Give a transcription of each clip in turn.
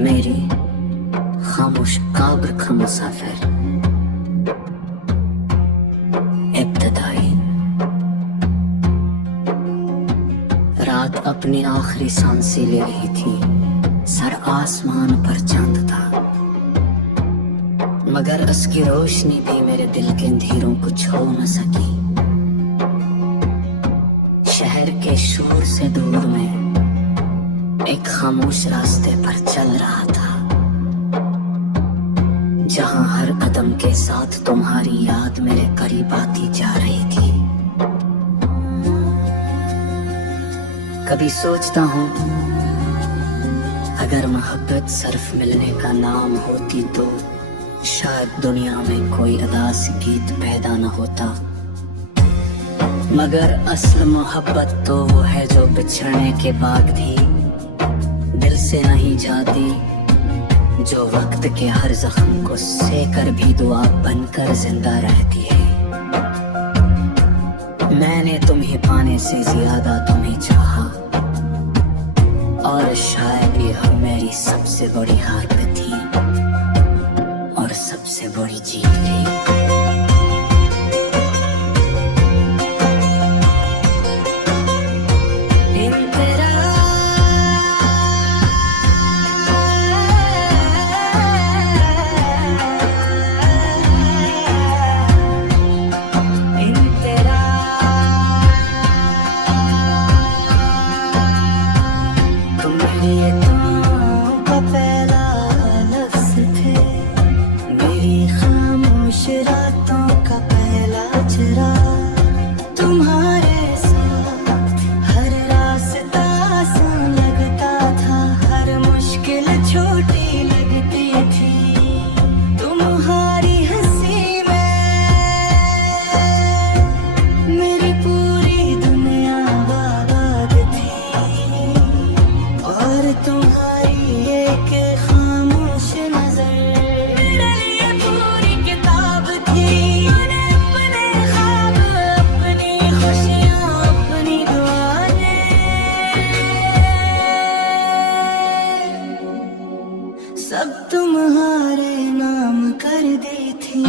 मेरी खामोश कब्र का मुसाफिर इब्तिदाई रात अपनी आखिरी सांसें ले रही थी। सर आसमान पर चांद था, मगर उसकी रोशनी भी मेरे दिल के अंधेरों को छू न सकी। शहर के शोर से दूर में एक खामोश रास्ते पर चल रहा था, जहां हर कदम के साथ तुम्हारी याद मेरे करीब आती जा रही थी। कभी सोचता हूँ अगर मोहब्बत सिर्फ मिलने का नाम होती तो शायद दुनिया में कोई उदास गीत पैदा न होता। मगर असल मोहब्बत तो वो है जो बिछड़ने के बाद भी दिल से नहीं जाती, जो वक्त के हर जख्म को सहकर भी दुआ बनकर जिंदा रहती है। मैंने तुम्हें पाने से ज्यादा तुम्हें चाहा, और शायद यह मेरी सबसे बड़ी हार थी और सबसे बड़ी जीत भी। सब तुम्हारे नाम कर दी थी।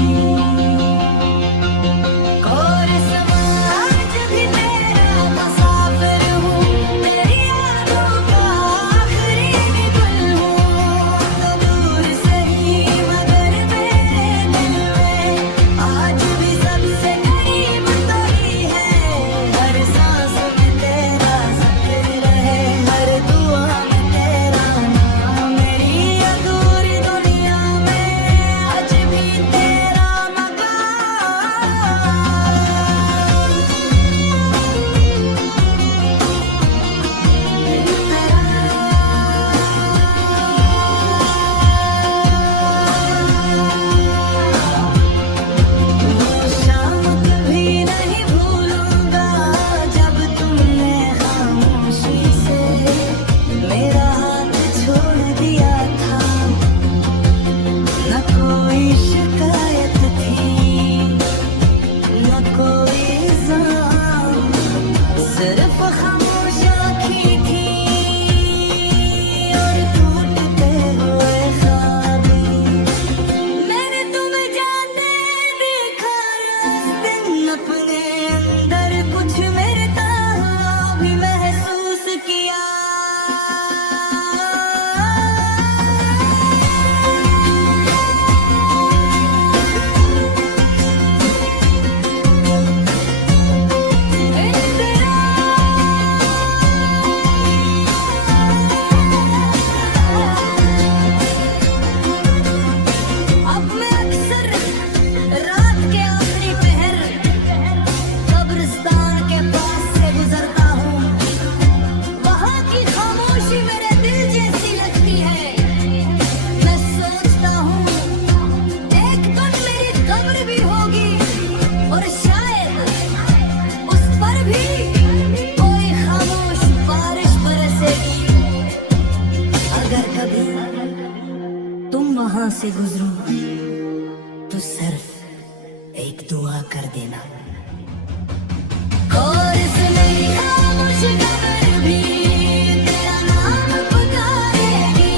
वहां से गुजरूं तो सिर्फ एक दुआ कर देना। और इसमें खामोश कब्र भी तेरा नाम पुकारेगी।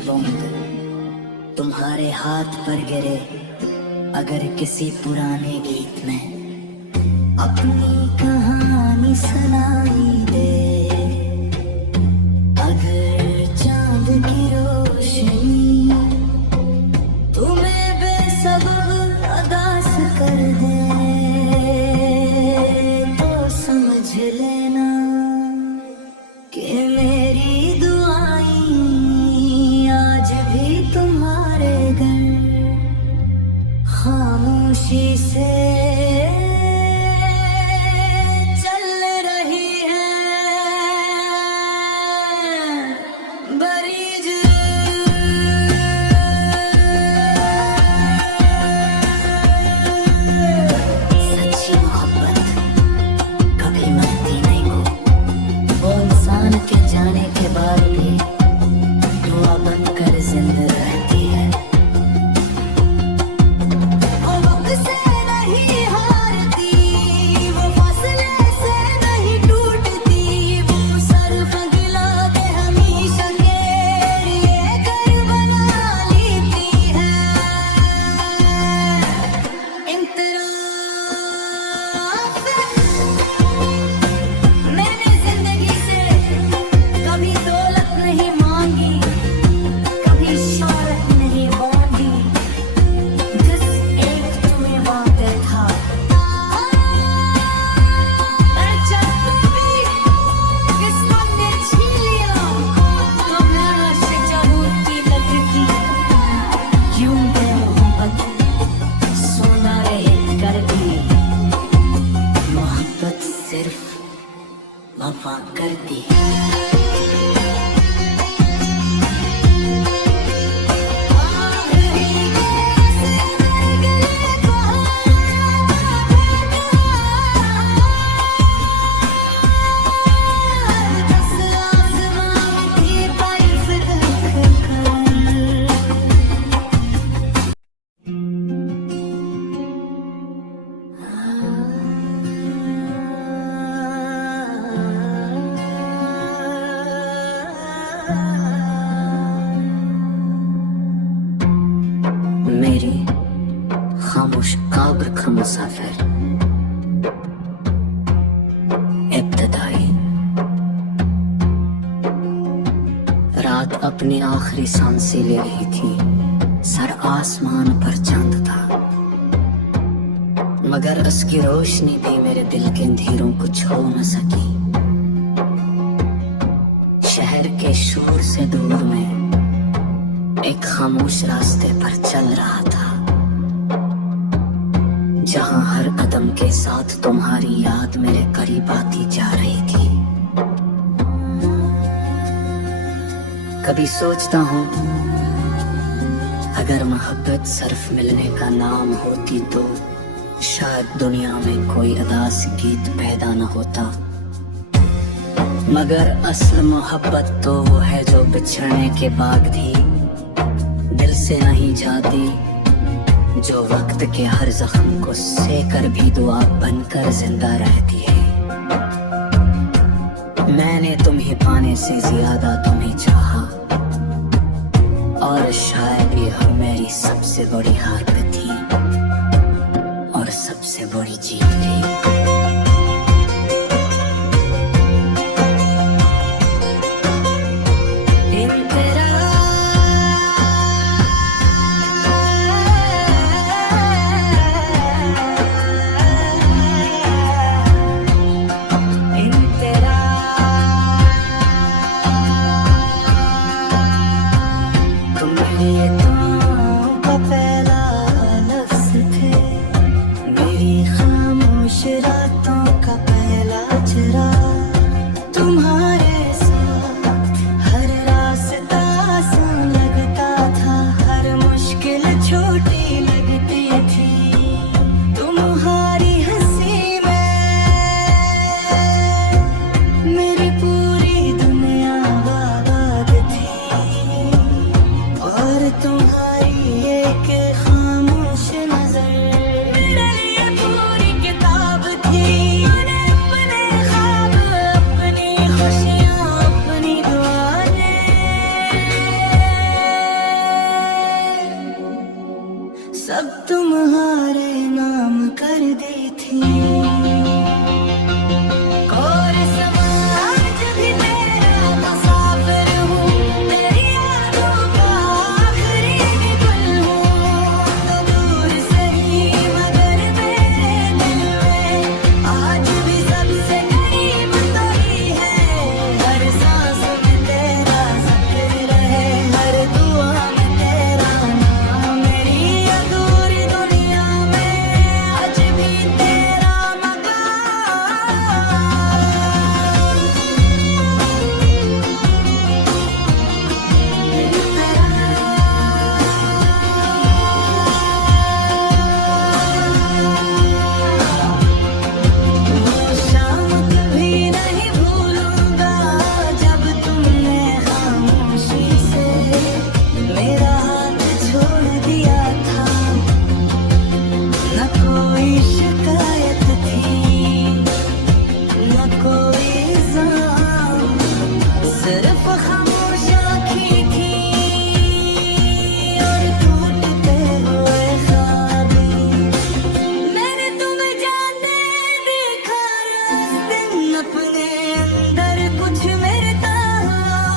की बूंद तुम्हारे हाथ पर गिरे अगर किसी पुराने गीत में अपनी कहानी सुनाई दे, अगर चांद की रोशनी तुम्हें बेसबब अदास कर दे तो समझ लेना कि मेरी दुआएं आज भी तुम्हारे घर खामोशी से चल रही है बरीज। सच्ची मोहब्बत कभी मरती नहीं हो, वो इंसान के जाने के बाद भी दुआ बनकर जिंदा रहती है। वो वक्त से नहीं हारती, वो फासले से नहीं टूटती, वो सर्फ गिला के हमेशा के लिए घर बना लेती है। मैंने जिंदगी से कभी दौलत नहीं मांगी, कभी शोहरत नहीं मांगी, जिस एक तुम्हें वादे था। जब कभी किस्मत ने छीन लिया तो मैं आशे जहूं की लगती, यूं मैं मोहब्बत सोना रहे करती, मोहब्बत सिर्फ वफा करती। मेरी खामोश काब्र का मुसाफिर इब्तदाई रात अपनी आखिरी सांसें ले रही थी, सर आसमान पर चांद था, मगर उसकी रोशनी भी मेरे दिल के अंधेरों को छू न सकी। शहर के शोर से दूर में एक खामोश रास्ते पर चल रहा था, जहां हर कदम के साथ तुम्हारी याद मेरे करीब आती जा रही थी। कभी सोचता हूँ अगर मोहब्बत सिर्फ मिलने का नाम होती तो शायद दुनिया में कोई उदास गीत पैदा न होता, मगर असल मोहब्बत तो वो है जो बिछड़ने के बाद भी दिल से नहीं जाती, जो वक्त के हर जख्म को सहकर भी दुआ बनकर जिंदा रहती है। मैंने तुम्हें पाने से ज्यादा तुम्हें चाहा, और शायद यह मेरी सबसे बड़ी हार थी और सबसे बड़ी जीत थी। सब तुम्हारे नाम कर दी थी। और समाज भी तेरा मुसाफिर हूँ, तेरी यादों का आखिरी भी गुल हूँ। तो दूर से ही मगर मेरे दिल में आज भी सबसे करीब तो ही है। हर सांस में तेरा जिक्र रहे, हर दुआ में तेरा नाम। मेरी अधूरी दुनिया में आज भी तेरा शाम कभी नहीं भूलूंगा जब तुमने खामोशी से मेरा हाथ छोड़ दिया था। न कोई शिकायत थी, न कोई इल्जाम, सिर्फ खामोश आँखें थी और टूटते हुए ख्वाब। मैंने तुम्हें जाते देखा उस दिन अपने अंदर, कुछ मेरे तरह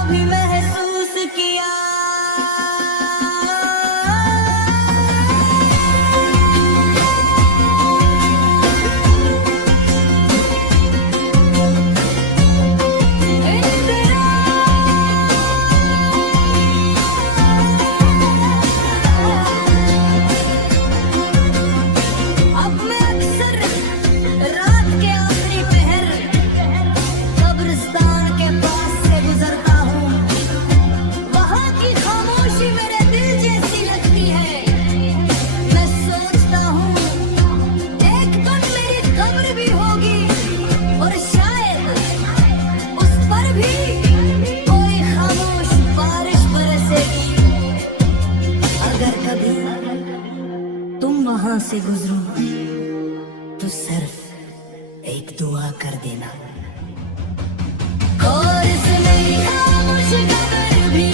भी महसूस किया। अब मैं अक्सर रात के आखिरी पहर कब्रिस्तान के पास से गुजरता हूँ। वहाँ की खामोशी मेरे दिल जैसी लगती है। मैं सोचता हूँ एक दिन मेरी कब्र भी होगी और शायद उस पर भी कोई खामोश बारिश बरसेगी। अगर कभी तुम वहां से गुजरो तो सिर्फ एक दुआ कर देना। और इस मेरी खामोश कब्र भी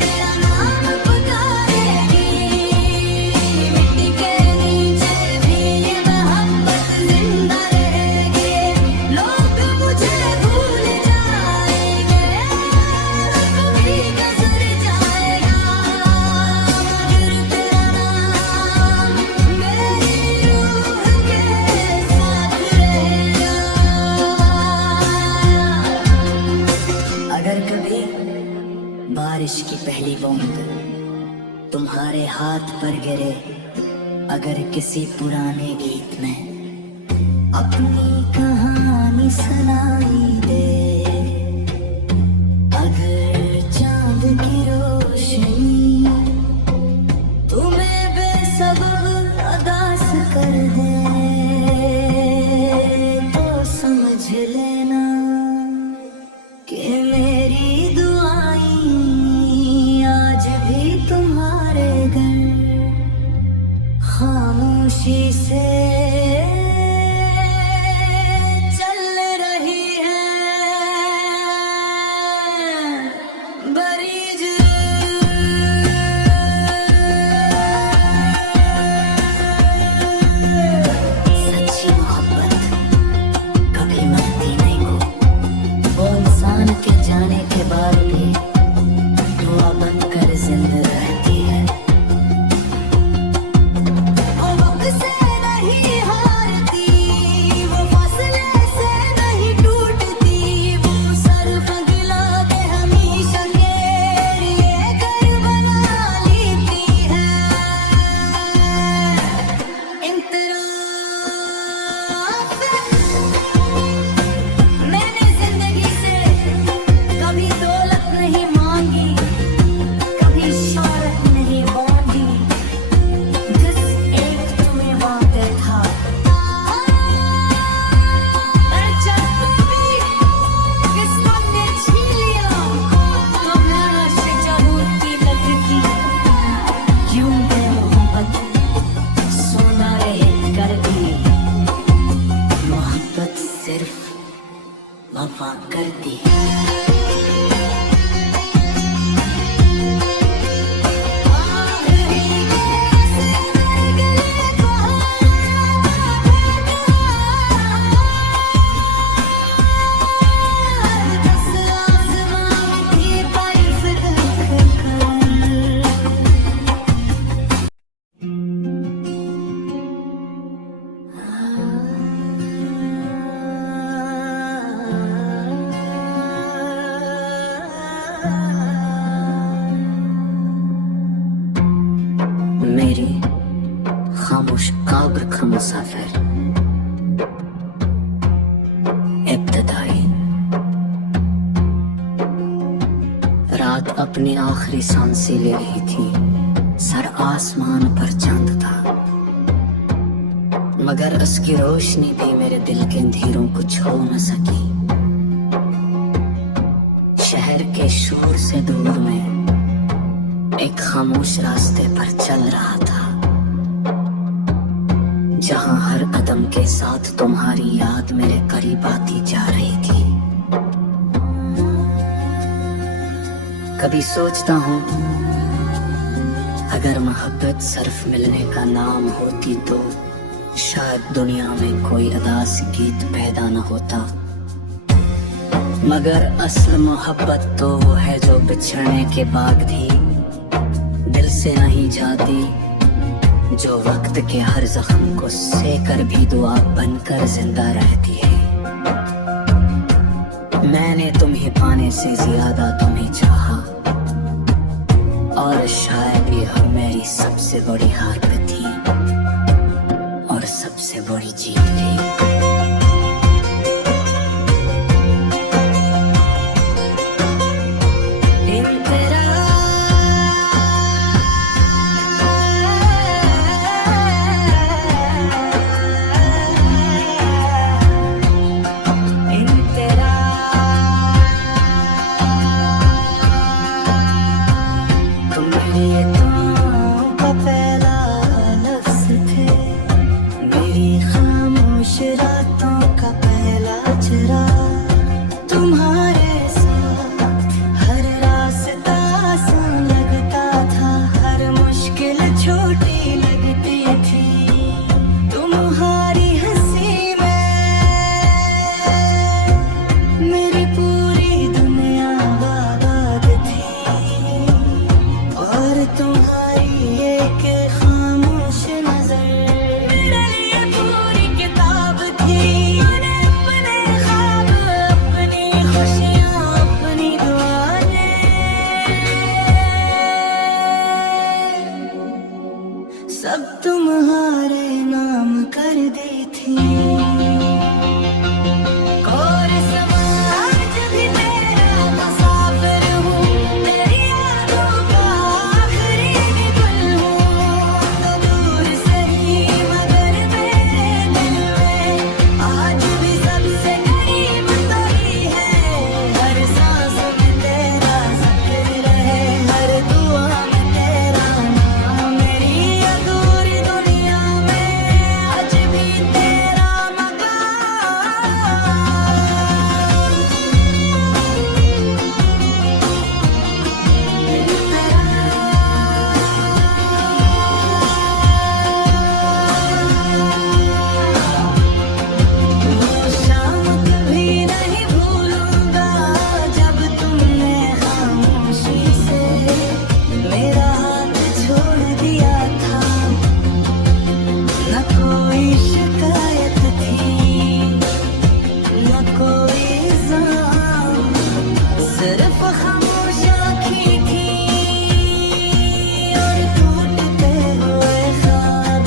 तेरा नाम पुकारेगी। मिट्टी के नीचे भी ये मोहब्बत जिंदा रहेगी। लोग मुझे भूल जाएंगे, रुख भी गुजर जाएगा, मगर तेरा नाम मेरी रूह के साथ रहेगा। अगर कभी बारिश की पहली बूंद तुम्हारे हाथ पर गिरे, अगर किसी पुराने गीत में अपनी कहानी सुनाई दे, अगर चांद की रोशनी तुम्हें बेसबब अदास कर दे, तो समझ लेना कि मेरी दुआएं आज भी तुम्हारे घर खामोशी से चल रही है। बरीज सच्ची मोहब्बत कभी मरती नहीं हो। वो इंसान के जाने के बाद भी दुआ बनकर जिंदा रहती है। वो वक्त से नहीं हारती, वो फासले से नहीं टूटती, वो सर्फ गिला के हमेशा के लिए घर बना लेती है। मैंने जिंदगी से कभी दौलत नहीं मांगी, कभी शोहरत नहीं मांगी, बस एक तुम्हें वादे था। जब भी किस्मत ने छीन लिया तो मैं आशिक जरूर की लगती। यूं मैं मोहब्बत सोना रहे कर दी, मोहब्बत सिर्फ वफा करती है। आखिरी का मुसाफिर इब्तिदाई रात अपनी आखिरी सांसें ले रही थी। सर आसमान पर चांद था, मगर उसकी रोशनी भी मेरे दिल के अंधेरों को छू न सकी। शहर के शोर से दूर में एक खामोश रास्ते पर चल रहा था, जहां हर कदम के साथ तुम्हारी याद मेरे करीब आती जा रही थी। कभी सोचता हूँ, अगर मोहब्बत सिर्फ मिलने का नाम होती तो शायद दुनिया में कोई उदास गीत पैदा न होता। मगर असल मोहब्बत तो वो है जो बिछड़ने के बाद भी दिल से नहीं जाती, जो वक्त के हर जख्म को सहकर भी दुआ बनकर जिंदा रहती है। मैंने तुम्हें पाने से ज्यादा तुम्हें चाहा, और शायद ये मेरी सबसे बड़ी हार पे थी और सबसे बड़ी जीत भी। सब तुम्हारे नाम कर दी थी। और समाज भी मेरा मुसाफिर हूँ, तेरी यादों का आखिरी गुल हूँ। तो दूर से ही मगर मेरे दिल में आज भी सबसे करीब तो ही है। हर सांस में तेरा जिक्र रहे, हर दुआ में तेरा नाम। मेरी अधूरी दुनिया में आज भी तेरा मकाम। वो शाम कभी नहीं भूलूंगा जब तुमने खामोशी से मेरा हाथ छोड़ दिया था। न कोई शिकायत थी, न कोई इल्जाम, सिर्फ खामोश आँखें थी और टूटते हुए ख्वाब।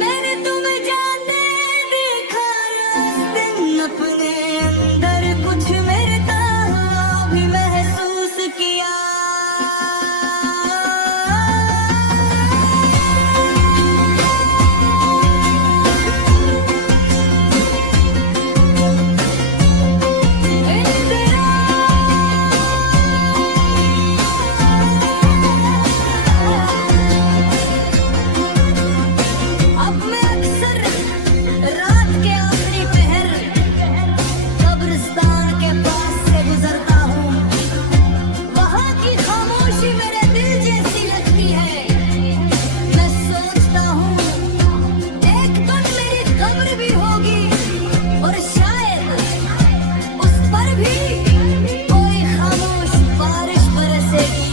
मैंने तुम्हें जाने देखा उस दिन, अपने अंदर कुछ मेरे तरह भी महसूस किया। अब मैं अक्सर रात के आखिरी पहर कब्रिस्तान के पास से गुजरता हूँ। वहाँ की खामोशी मेरे दिल जैसी लगती है। मैं सोचता हूँ एक दिन मेरी कब्र भी होगी और शायद उस पर भी कोई खामोश बारिश बरसेगी।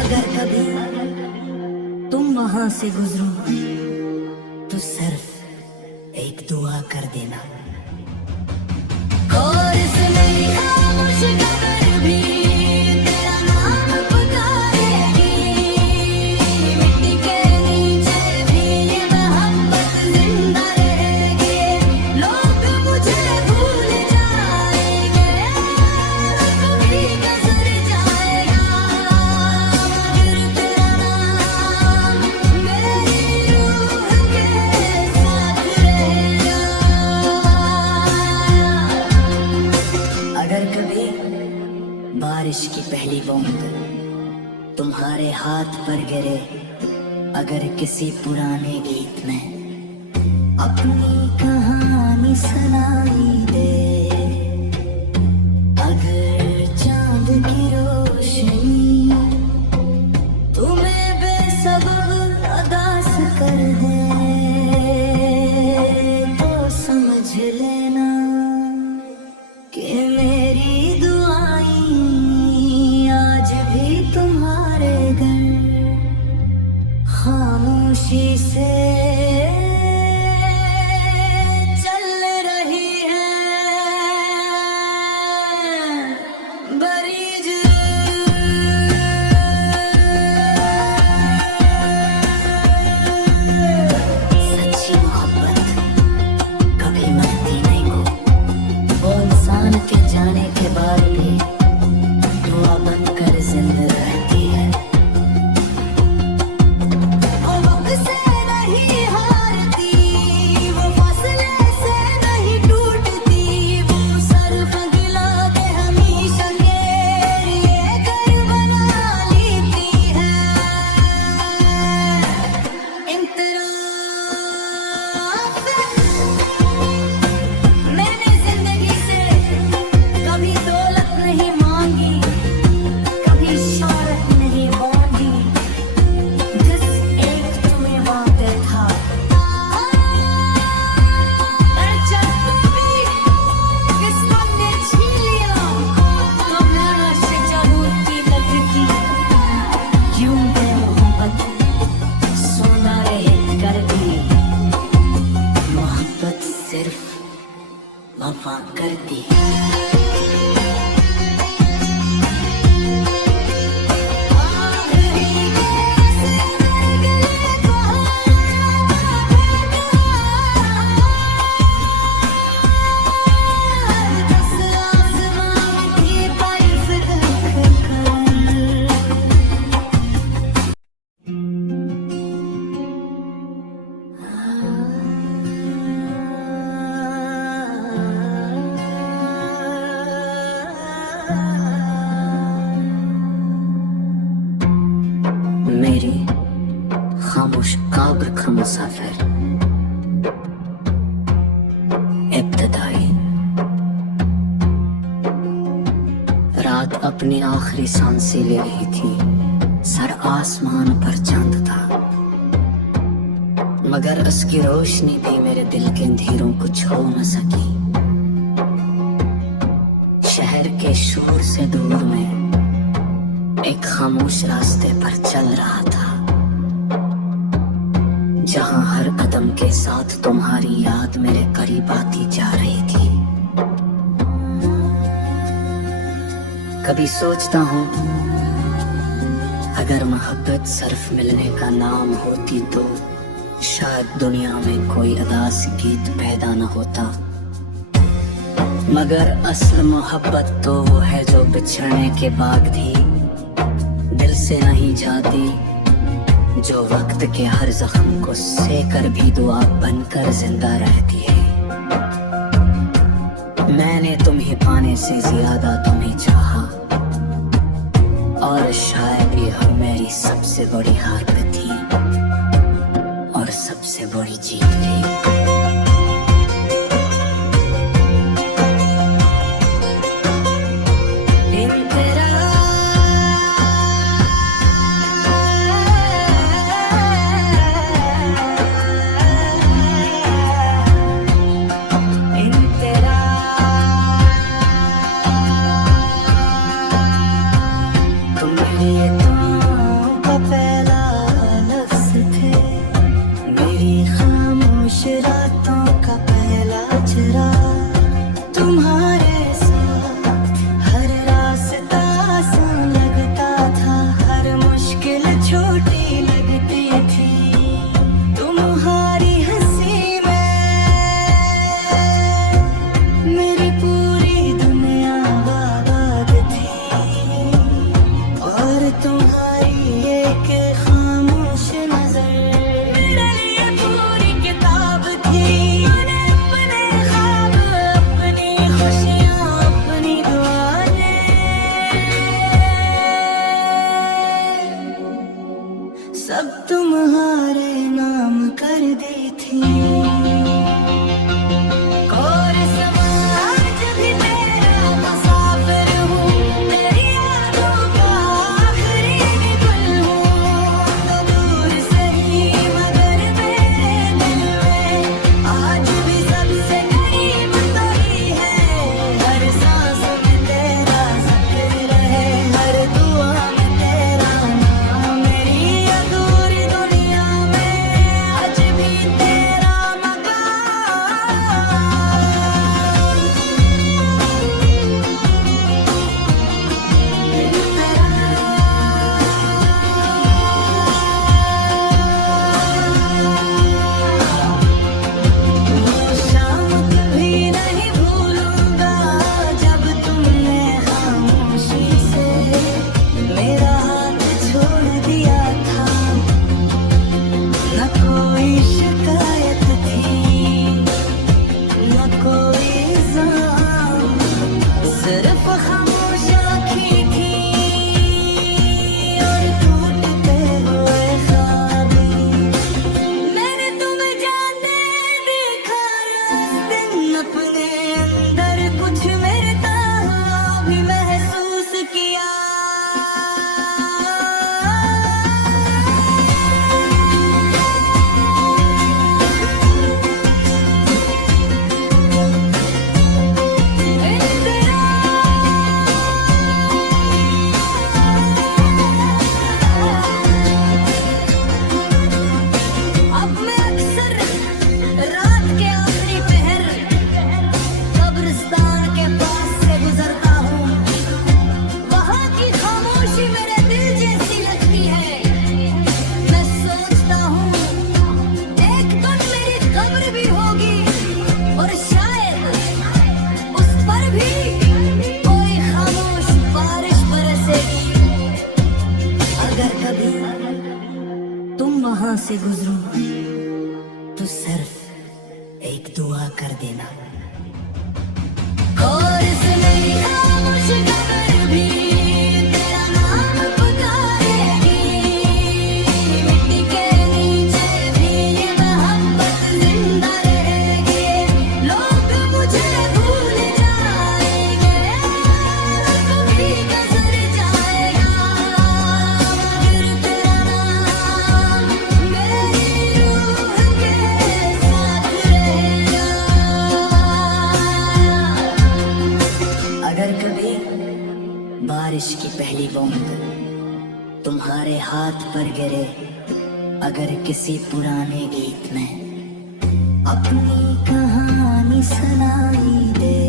अगर कभी तुम वहां से गुजरो तो सिर्फ एक दुआ कर देना। और इस मेरी खामोश कब्र भी तेरा नाम पुकारेगी। मिट्टी के नीचे भी आखिरी बूंद तुम्हारे हाथ पर गिरे, अगर किसी पुराने गीत में अपनी कहानी सुनाई दे, अगर चांद की रोशनी तुम्हें बेसबब अदास कर दे, तो समझ लेना कि मेरी दुआएं आज भी तुम्हारे घर खामोशी से चल रही है। बरीज सच्ची मोहब्बत कभी मरती नहीं हो, वो इंसान के जाने के बाद भी दुआ बनकर जिंदा रहती है। वो वक्त से नहीं हारती, वो फासले से नहीं टूटती, वो सर्फ गिला के हमेशा के लिए घर बना लेती है। मैंने जिंदगी से कभी दौलत नहीं मांगी, कभी शोहरत नहीं मांगी, जिस एक तुम्हें वादे था। पर जब भी किस्मत ने छीन लिया, तो मैं आशिक जरूर की लगती, यूं दे मोहब्बत सोना रहे कर दी, मोहब्बत सिर्फ वफा करती है। मेरी खामोश कब्र का मुसाफिर इब्तिदाई रात अपनी आखिरी सांसें ले रही थी, सर आसमान पर चांद था, मगर उसकी रोशनी भी मेरे दिल के अंधेरों को छू न सकी। शहर के शोर से दूर में एक खामोश रास्ते पर चल रहा था, जहां हर कदम के साथ तुम्हारी याद मेरे करीब आती जा रही थी। कभी सोचता हूँ अगर मोहब्बत सिर्फ मिलने का नाम होती तो शायद दुनिया में कोई अदास गीत पैदा न होता, मगर असल मोहब्बत तो वो है जो बिछड़ने के बाद भी दिल से नहीं जाती, जो वक्त के हर जख्म को सहकर भी दुआ बनकर जिंदा रहती है। मैंने तुम्हें पाने से ज्यादा तुम्हें चाहा, और शायद यह मेरी सबसे बड़ी हार भी थी और सबसे बड़ी जीत भी। तुम्हारे नाम कर दी थी। वहां से गुजरूं तो सिर्फ एक दुआ कर देना। और इस मेरी खामोश कब्र भी तेरा नाम पुकारेगी, मिट्टी के नीचे भी ये मोहब्बत जिंदा रहेगी। लोग मुझे भूल जाएंगे, कभी गुजर जाएगा, मगर तेरा नाम मेरी रूह के साथ रहेगा। अगर कभी बारिश की पहली बूंद तुम्हारे हाथ पर गिरे, अगर किसी पुराने गीत में अपनी कहानी सुनाई दे,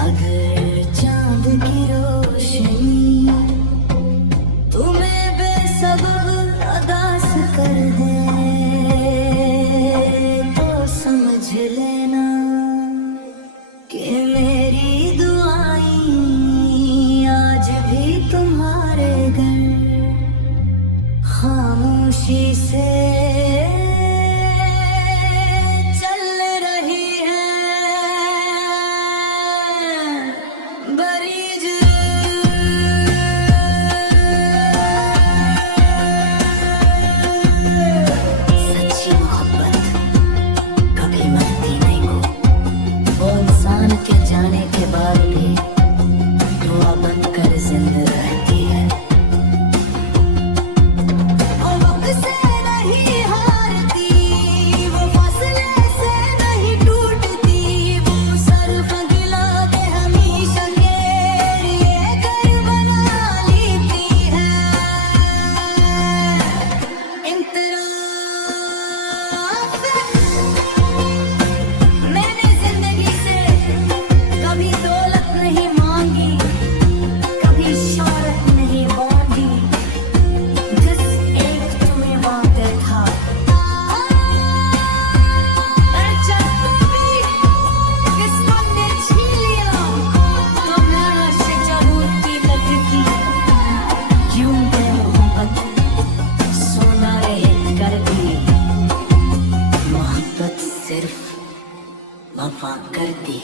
अगर चांद की रोशनी तुम्हें बेसबब उदास कर दे, तो समझ लेना कि मेरी दुआएं आज भी तुम्हारे घर खामोशी से चल रही है। बरीज सच्ची मोहब्बत कभी मरती नहीं को, वो इंसान के जाने के बाद भी दुआ बनकर जिंदा रहती है। वो वक्त से नहीं हारती, वो फासले से नहीं टूटती, वो सर्फ गिला के हमेशा के लिए घर बना लेती है। मैंने जिंदगी से कभी दौलत नहीं मांगी, कभी शोहरत नहीं मांगी, जिस एक तुम्हें मांगता था। पर जब भी किस्मत ने छीन लिया, तो मैं आशिक होती लगती। क्यों है मोहब्बत सोना कर दी, मोहब्बत सिर्फ वफा करती।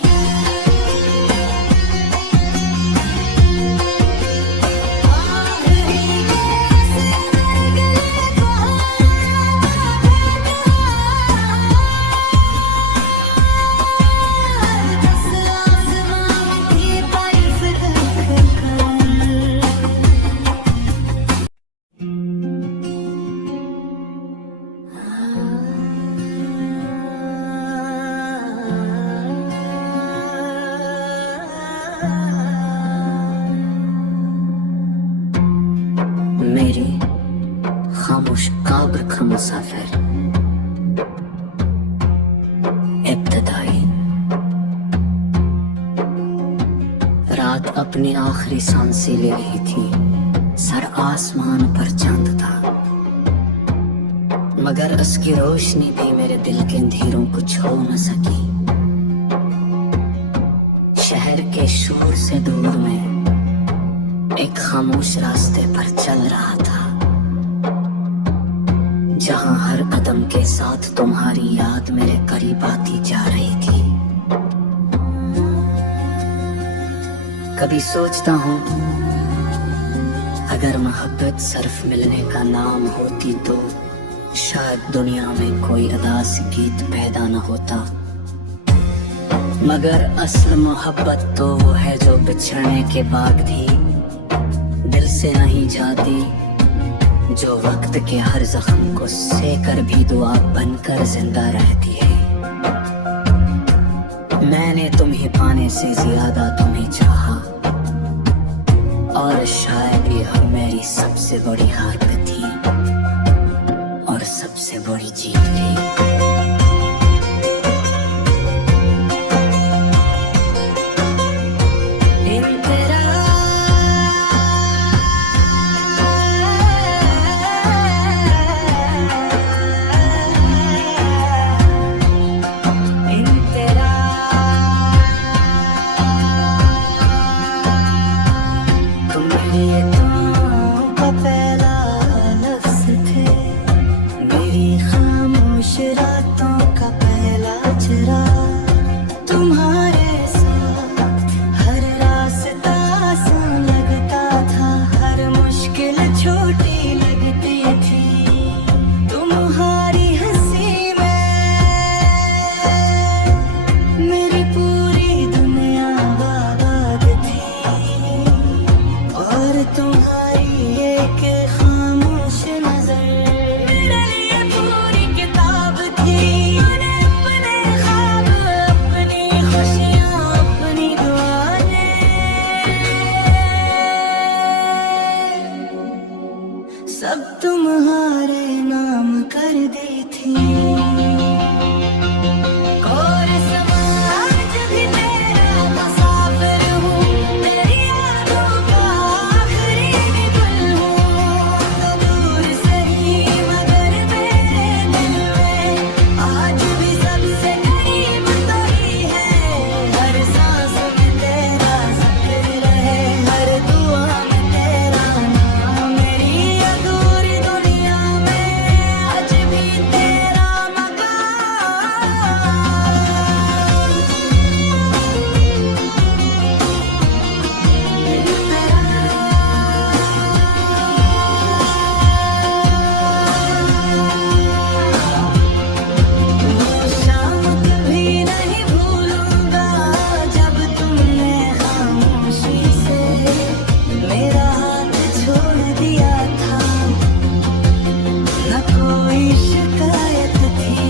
आखिरी गैस मर गए सब्र का मुसाफिर इब्तिदाई रात अपनी आखिरी सांसें ले रही थी। सर आसमान पर चांद था, मगर उसकी रोशनी भी मेरे दिल के अंधेरों को छू न सकी। शहर के शोर से दूर में एक खामोश रास्ते पर चल रहा था, जहां हर कदम के साथ तुम्हारी याद मेरे करीब आती जा रही थी। कभी सोचता हूँ अगर मोहब्बत सिर्फ मिलने का नाम होती तो शायद दुनिया में कोई उदास गीत पैदा न होता। मगर असल मोहब्बत तो वो है जो बिछड़ने के बाद भी दिल से नहीं जाती, जो वक्त के हर जख्म को सहकर भी दुआ बनकर जिंदा रहती है। मैंने तुम्हें पाने से ज्यादा तुम्हें चाहा, और शायद यह मेरी सबसे बड़ी हार थी और सबसे बड़ी जीत भी। सब तुम्हारे नाम कर दी थी। और समाज भी तेरा मुसाफिर हूँ, तेरी यादों का आखिरी भी गुल हूँ। तो दूर सही मगर मेरे दिल में आज भी सबसे करीब तो ही है। हर सांस में तेरा जिक्र रहे, हर दुआ में तेरा नाम। मेरी अधूरी दुनिया में आज भी तेरा मकाम। वो शाम कभी नहीं भूलूंगा जब तुमने खामोशी से मेरा हाथ छोड़ दिया था। न कोई शिकायत थी,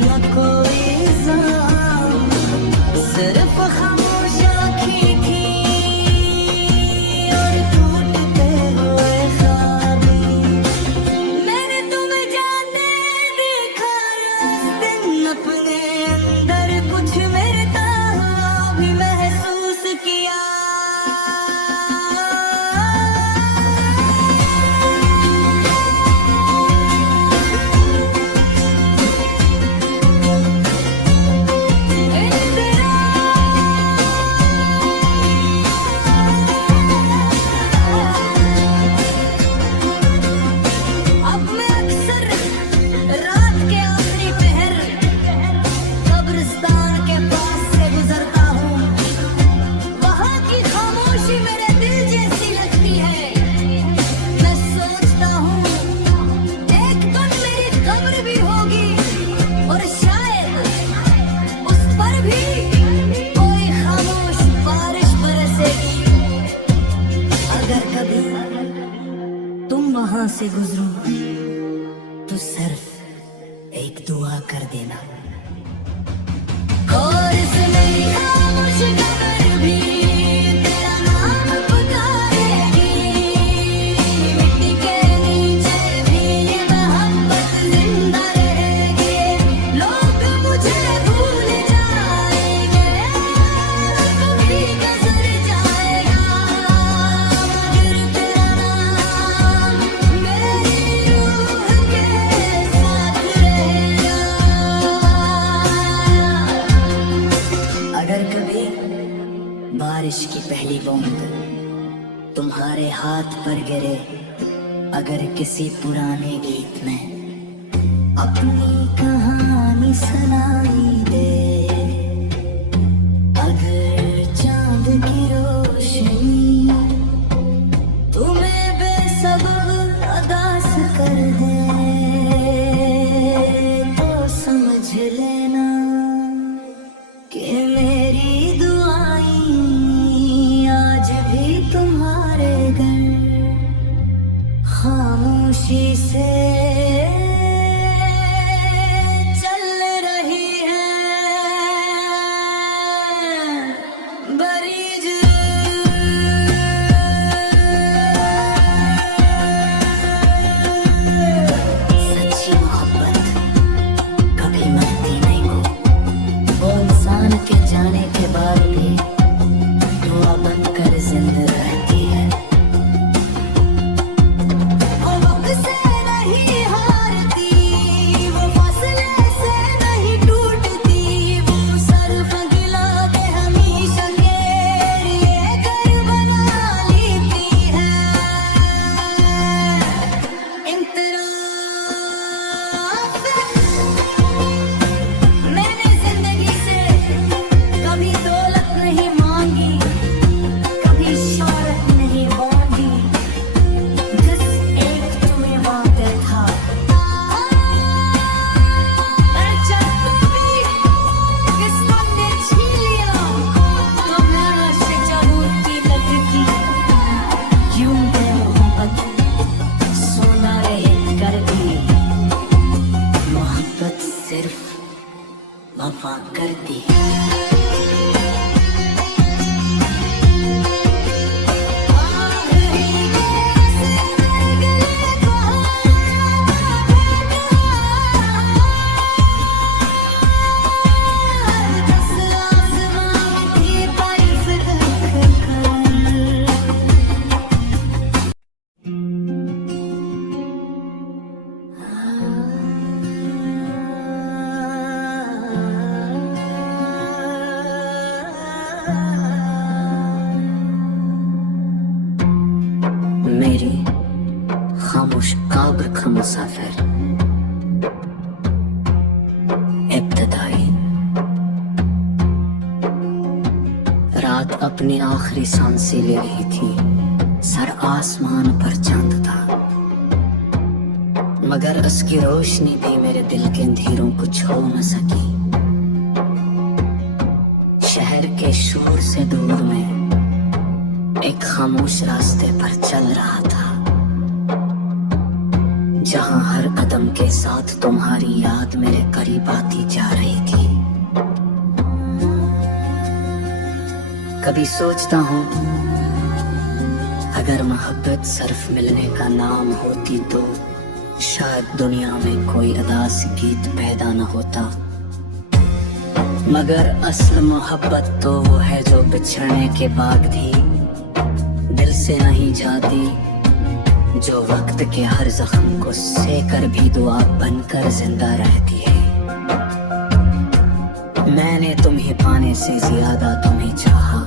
न कोई इल्जाम, सिर्फ खामोश आँखें थी और टूटते हुए ख्वाब। मैंने तुम्हें जाने देखा उस दिन अपने अंदर, कुछ मेरे तरह भी महसूस किया। अब मैं अक्सर रात के आखिरी पहर कब्रिस्तान के पास से गुजरता हूँ। वहाँ की खामोशी मेरे दिल जैसी लगती है। मैं सोचता हूँ एक दिन मेरी कब्र भी होगी और शायद उस पर भी कोई खामोश बारिश बरसेगी। अगर कभी तुम वहां से गुजरो तो सिर्फ एक दुआ कर देना। और इस मेरी खामोश कब्र भी तेरा नाम पुकारेगी। मिट्टी के नीचे भी बूंद तुम्हारे हाथ पर गिरे, अगर किसी पुराने गीत में अपनी कहानी सुनाई दे, अगर चांद की रोशनी तुम्हें बेसबब अदास कर दे, तो समझ लेना कि मेरी दुआएं आज भी तुम्हारे घर खामोशी से चल रही है। बरीज सच्ची मोहब्बत कभी मरती नहीं हो, वो इंसान के जाने के बाद भी दुआ बनकर जिंदा रहती है। वो वक्त से नहीं हारती, वो फासले से नहीं टूटती, वो सर्फ गिला के हमेशा के लिए घर बना लेती है। मैंने जिंदगी से कभी दौलत नहीं मांगी, कभी शोहरत नहीं मांगी, बस एक तुम्हें मांगता था। पर जब कभी किस्मत ने छीन लिया, तो मैं से जागूती लगती, यूं मोहब्बत सोना रहे कर दी, मोहब्बत सिर्फ वफा करती है। मेरी खामोश कब्र का मुसाफिर इब्तदाई रात अपनी आखिरी सांसें ले रही थी, सर आसमान पर चांद था, मगर उसकी रोशनी भी मेरे दिल के अंधेरों को छू न सकी। शहर के शोर से दूर में एक खामोश रास्ते पर चल रहा था, जहां हर कदम के साथ तुम्हारी याद मेरे करीब आती जा रही थी। कभी सोचता हूँ अगर मोहब्बत सिर्फ मिलने का नाम होती तो शायद दुनिया में कोई अदास गीत पैदा न होता, मगर असल मोहब्बत तो वो है जो बिछड़ने के बाद भी दिल से नहीं जाती, जो वक्त के हर जख्म को सहकर भी दुआ बनकर जिंदा रहती है। मैंने तुम्हें पाने से ज्यादा तुम्हें चाहा,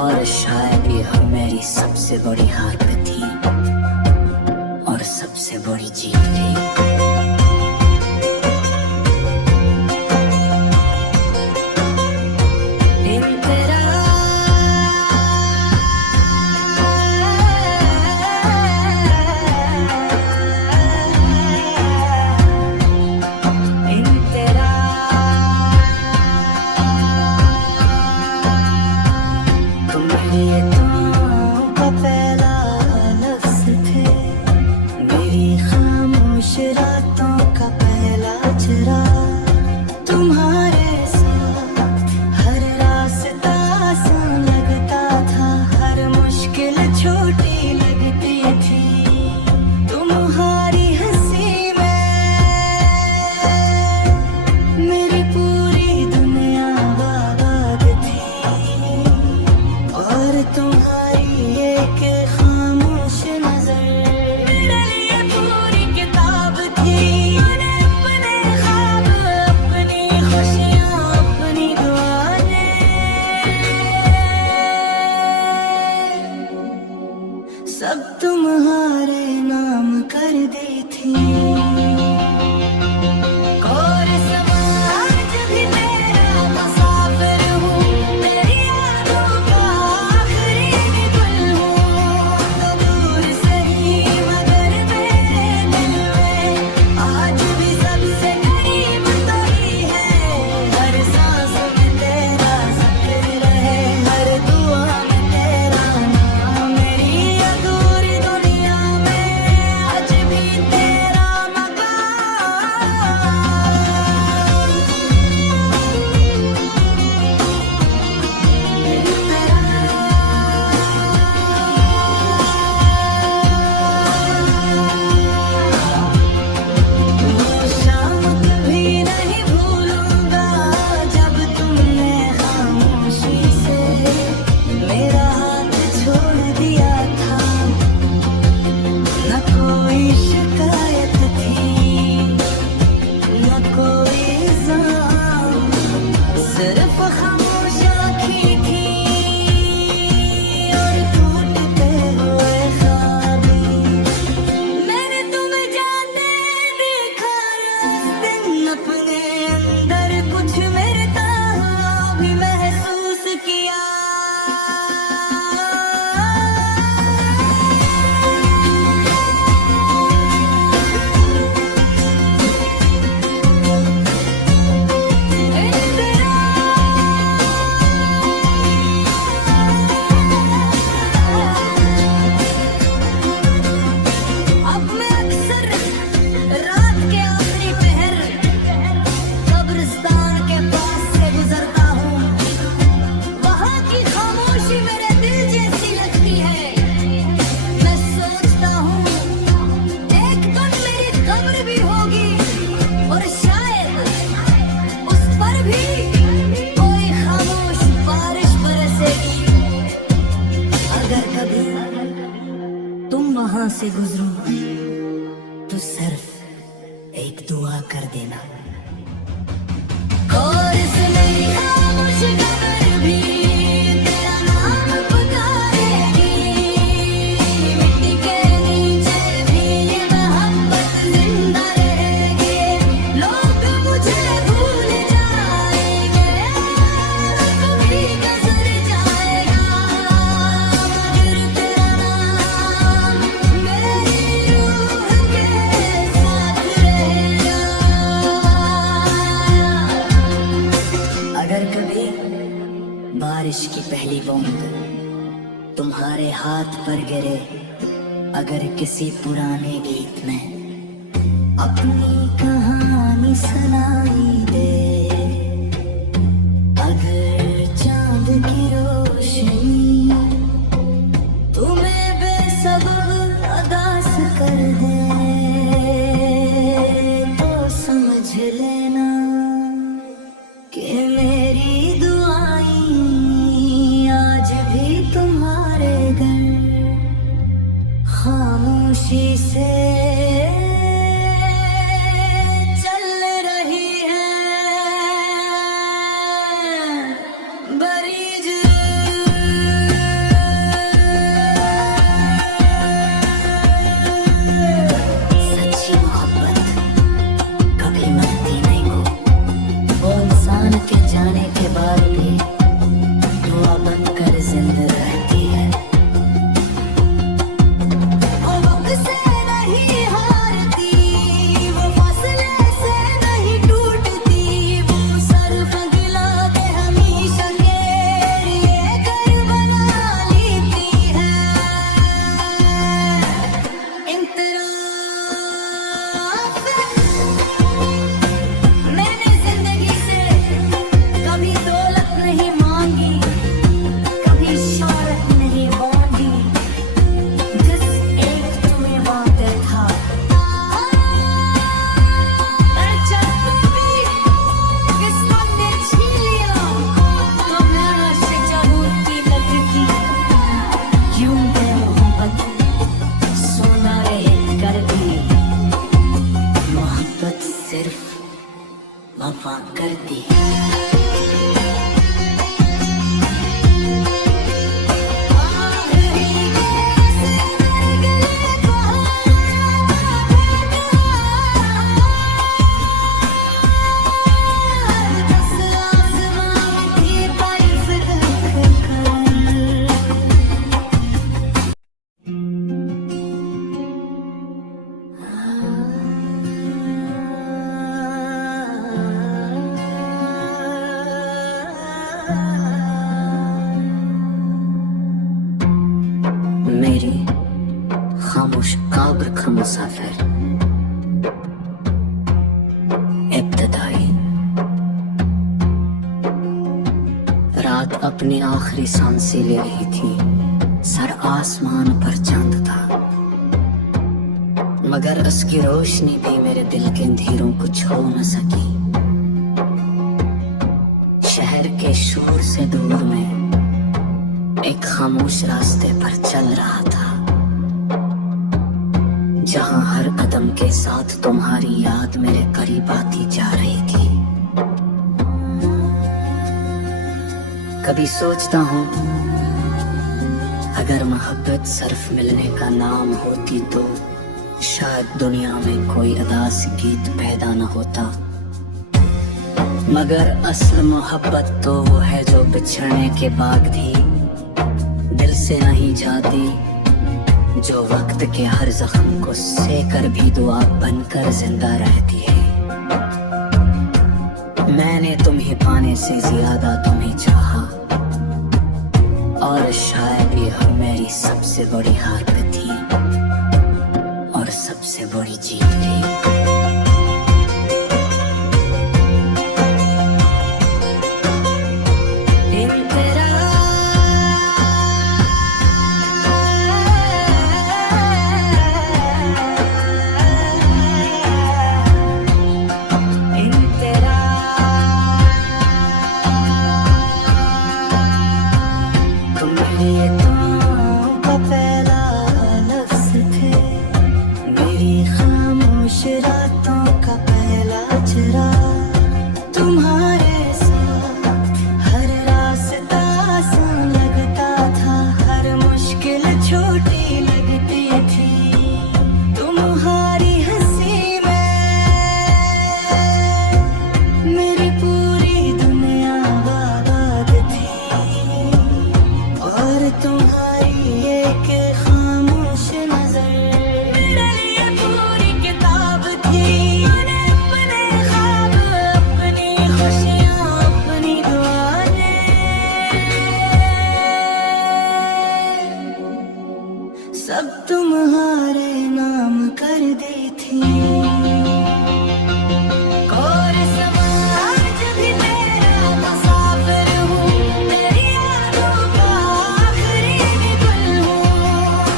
और शायद यह मेरी सबसे बड़ी हार थी और सबसे बड़ी जीत थी। कोई शिकायत थी न कोई इल्जाम, सिर्फ खामोश आँखें थी और टूटते हुए ख्वाब। मैंने तुम्हें जाते देखा उस दिन, अपने अंदर कुछ मेरे ताब भी महसूस किया। अब मैं अक्सर रात के आखिरी पहर कब्रिस्तान के पास से गुजरता हूँ। वहाँ की खामोशी मेरे दिल जैसी लगती है। मैं सोचता हूँ एक दिन मेरी कब्र भी होगी और शायद उस पर भी कोई खामोश बारिश बरसेगी। अगर कभी तुम वहां से गुजरो तो सिर्फ एक दुआ कर देना। और इस मेरी खामोश कब्र भी तेरा नाम पुकारेगी। मिट्टी के नीचे भी ये मोहब्बत जिंदा रहेगी। लोग मुझे भूल जाएंगे, कभी गुजर जाएगा, मगर तेरा नाम मेरी रूह के साथ रहेगा। अगर कभी बारिश की पहली बूंद तुम्हारे हाथ पर गिरे, अगर किसी पुराने गीत में अपनी कहानी सुनाई दे, अगर चांद की रोशनी तुम्हें बेसबब अदास कर दे, तो समझ लेना कि मेरी दुआएं आज भी तुम्हारे घर खामोशी से चल रही है। बरीज सच्ची मोहब्बत कभी मरती नहीं हो। वो इंसान के जाने के बाद भी दुआ बनकर जिंदा रहती है। वो वक्त से नहीं हारती, वो फासले से नहीं टूटती, वो सर्फ गिला के हमेशा के लिए घर बना लेती है। मैंने जिंदगी से कभी दौलत नहीं मांगी, कभी शोहरत नहीं मांगी, जिस एक तुम्हें वादे था। अरे जब कभी किस्मत ने छीन लिया तो मैं से जरूरत की लगती। यूं है मोहब्बत सोना रहे कर दी, मोहब्बत सिर्फ वफा करती है। मेरी खामोश कब्र का मुसाफिर इब्तिदाई रात अपनी आखिरी सांसें ले रही थी। सर आसमान पर चांद था, मगर उसकी रोशनी भी मेरे दिल के अंधेरों को छू न सकी। शहर के शोर से दूर में एक खामोश रास्ते पर चल रहा था, जहां हर कदम के साथ तुम्हारी याद मेरे करीब आती जा रही थी। कभी सोचता हूँ अगर मोहब्बत सिर्फ मिलने का नाम होती तो शायद दुनिया में कोई अदास गीत पैदा न होता। मगर असल मोहब्बत तो वो है जो बिछड़ने के बाद भी दिल से नहीं जाती, जो वक्त के हर जख्म को सहकर भी दुआ बनकर जिंदा रहती है। मैंने तुम्हें पाने से ज्यादा तुम्हें चाहा और शायद ये मेरी सबसे बड़ी हार थी और सबसे बड़ी जीत थी। सब तुम्हारे नाम कर दी थी। और समाज भी मेरा मुसाफिर हूँ, तेरी यादों का आखिरी भी पल हूँ।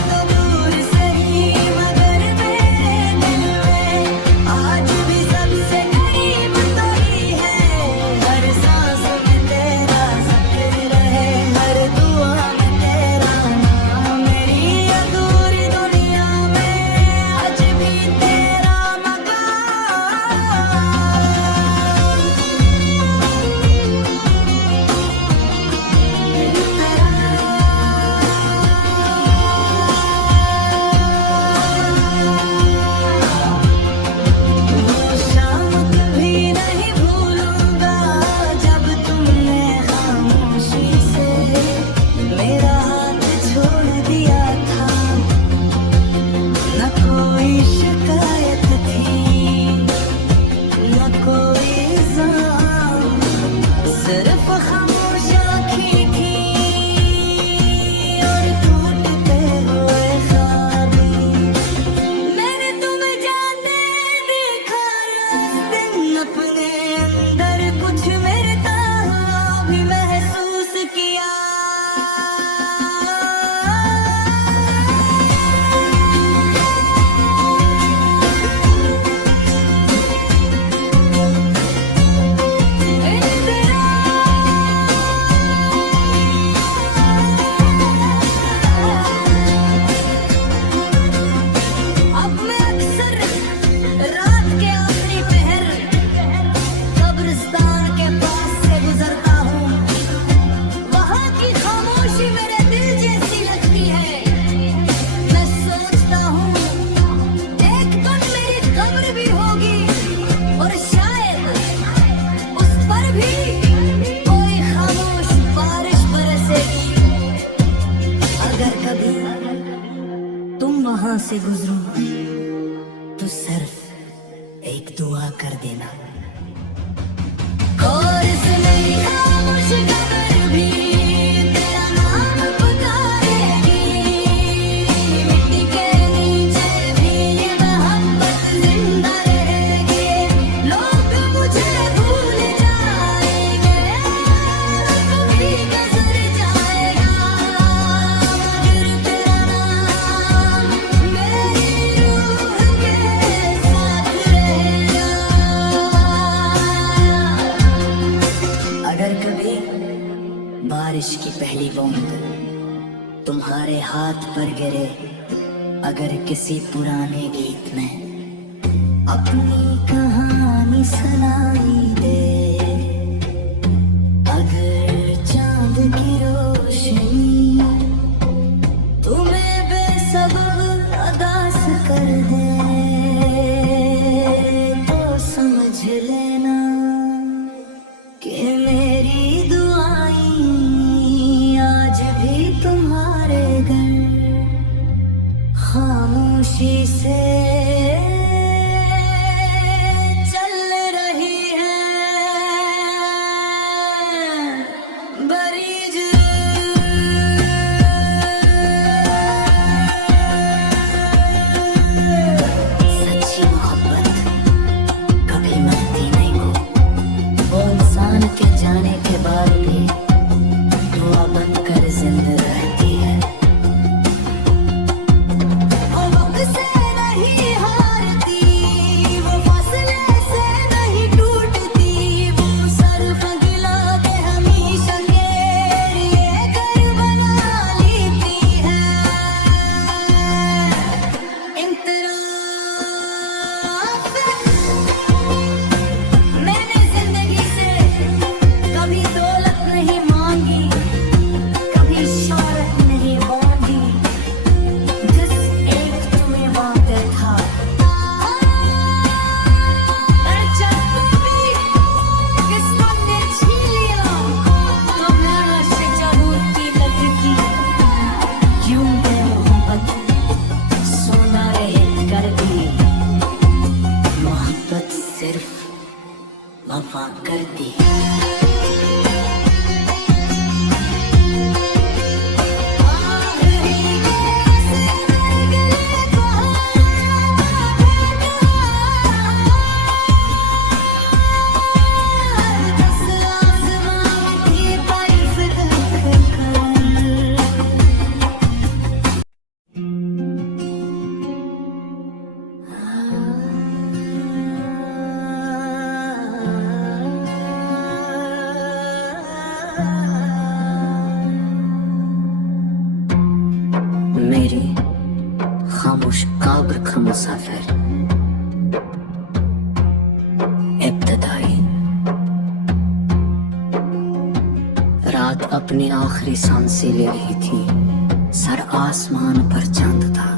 तो दूर से ही मगर मेरे दिल में आज भी सबसे करीब तो ही है। हर सांस में तेरा जिक्र रहे, हर दुआ में तेरा नाम, मेरी वहां से गुजरूं तो सिर्फ एक दुआ कर देना। और इसमें खामोश कब्र भी तेरा नाम पुकारेगी, मिट्टी के नीचे भी ये मोहब्बत जिंदा रहेगी। लोग मुझे भूल जाएंगे, कभी गुजर जाएगा, मगर तेरा नाम मेरी रूह के साथ रहेगा। अगर कभी बारिश की पहली बूंद तुम्हारे हाथ पर गिरे अगर किसी पुराने गीत में अपनी कहानी सुनाई दे, अगर चांद की रोशनी तुम्हें बेसबब अदास कर दे, तो समझ लेना कि मेरी दुआएं आज भी तुम्हारे घर खामोशी से चल रही है। बरीज सच्ची मोहब्बत कभी मरती नहीं हो, वो इंसान के जाने के बाद भी दुआ बनकर जिंदा रहती है। वो वक्त से नहीं हारती, वो फासले से नहीं टूटती, वो सर्फ गिला के हमेशा के लिए घर बना लेती है। मैंने जिंदगी से कभी दौलत नहीं मांगी, कभी शोहरत नहीं मांगी, जिस एक तुम्हें मांगता था। पर जब भी किस्मत ने छीन लिया, तो मैं से जरूरती लगती, यूं मैं मोहब्बत सोना रहित कर दी। मोहब्बत सिर्फ वफा करती है। मेरी खामोश कब्र का मुसाफिर इब्तिदाई रात अपनी आखिरी सांसें ले रही थी, सर आसमान पर चांद था,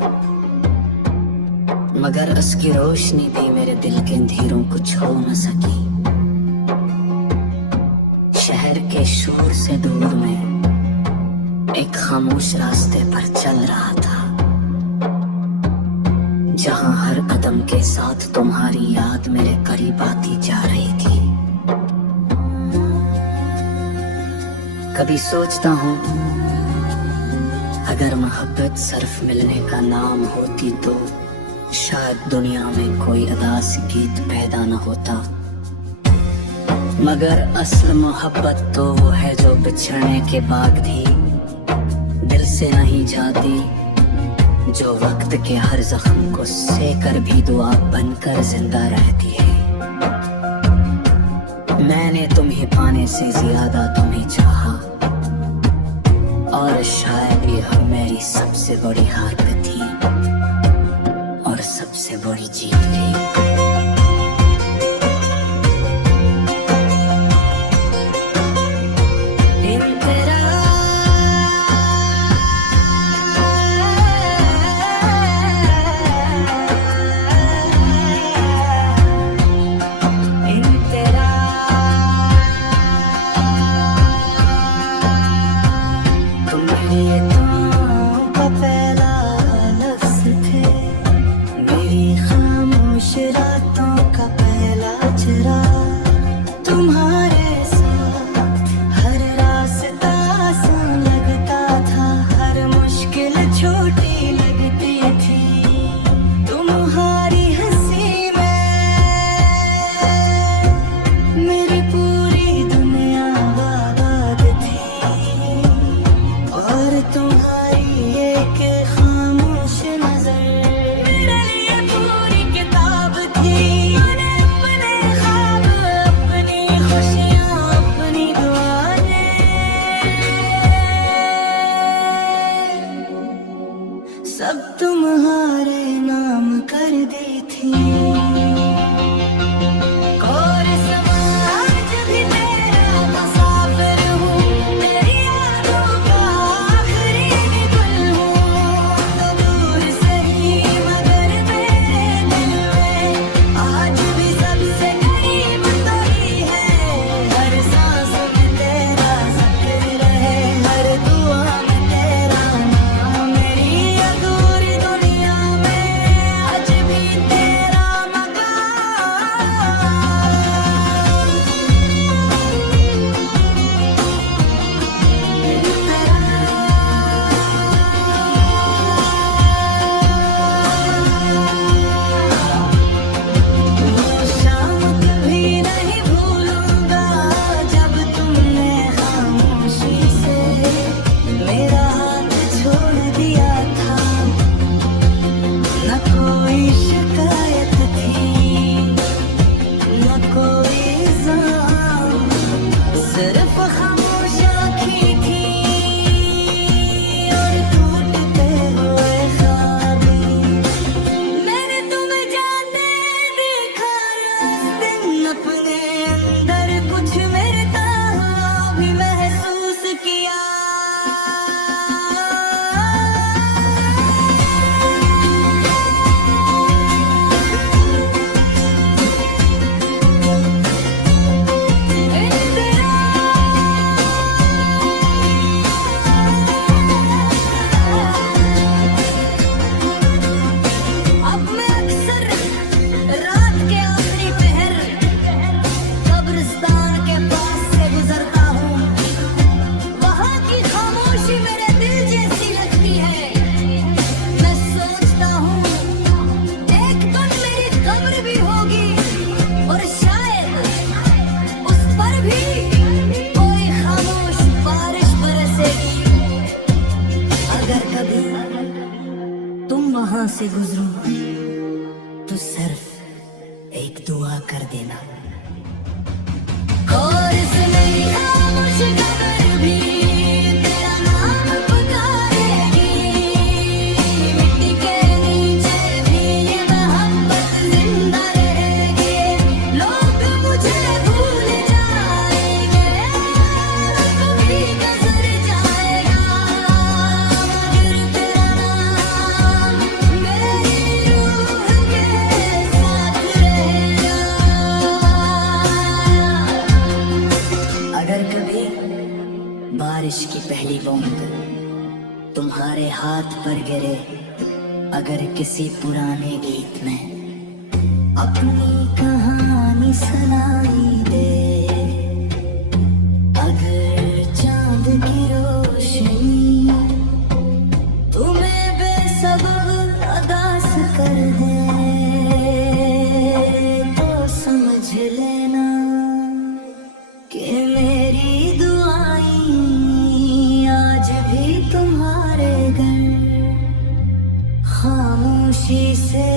मगर उसकी रोशनी भी मेरे दिल के अंधेरों को छू न सकी। शहर के शोर से दूर में एक खामोश रास्ते पर चल रहा था, जहां हर कदम के साथ तुम्हारी याद मेरे करीब आती जा रही थी। कभी सोचता हूँ अगर मोहब्बत सिर्फ मिलने का नाम होती तो शायद दुनिया में कोई उदास गीत पैदा न होता। मगर असल मोहब्बत तो वो है जो बिछड़ने के बाद भी दिल से नहीं जाती, जो वक्त के हर जख्म को सहकर भी दुआ बनकर जिंदा रहती है। मैंने तुम्हें पाने से ज्यादा तुम्हें चाहा, और शायद यह मेरी सबसे बड़ी हार थी और सबसे बड़ी जीत भी। मेरी खामोश रात थी। और समाज भी तेरा मुसाफिर हूँ, तेरी यादों का आखिरी भी गुल हूँ। तो दूर सही मगर मेरे दिल में आज भी सबसे करीब तो ही है। हर सांस में तेरा जिक्र रहे, हर दुआ में तेरा नाम। मेरी अधूरी दुनिया में आज भी तेरा शाम कभी नहीं भूलूंगा जब तुमने खामोशी से मेरा हाथ छोड़ दिया था। न कोई शिकायत थी, न कोई इल्जाम, सिर्फ खामोश आँखें थी और टूटते हुए ख्वाब। मैंने तुम्हें जाने देखा उस दिन, अपने अंदर कुछ मेरे तरह भी महसूस किया। अब मैं अक्सर रात के आखिरी पहर कब्रिस्तान के पास से गुजरता हूँ। वहाँ की खामोशी मेरे दिल जैसी लगती है। मैं सोचता हूँ एक दिन मेरी कब्र भी होगी और शायद उस पर भी कोई खामोश बारिश बरसेगी। अगर कभी तुम वहां से गुजरो तो सिर्फ एक दुआ कर देना। और इस मेरी खामोश कब्र भी तेरा नाम पुकारेगी। मिट्टी के नीचे भी ये मोहब्बत जिंदा रहेगी। लोग मुझे भूल जाएंगे, कभी गुजर जाएगा, मगर तेरा नाम मेरी रूह के साथ रहेगा। अगर कभी बारिश की पहली बूंद तुम्हारे हाथ पर गिरे, अगर किसी पुराने गीत में अपनी कहानी सुनाई दे, अगर चांद की रोशनी तुम्हें बेसबब अदास कर दे, तो समझ लेना कि मेरी दुआएं आज भी तुम्हारे घर खामोशी से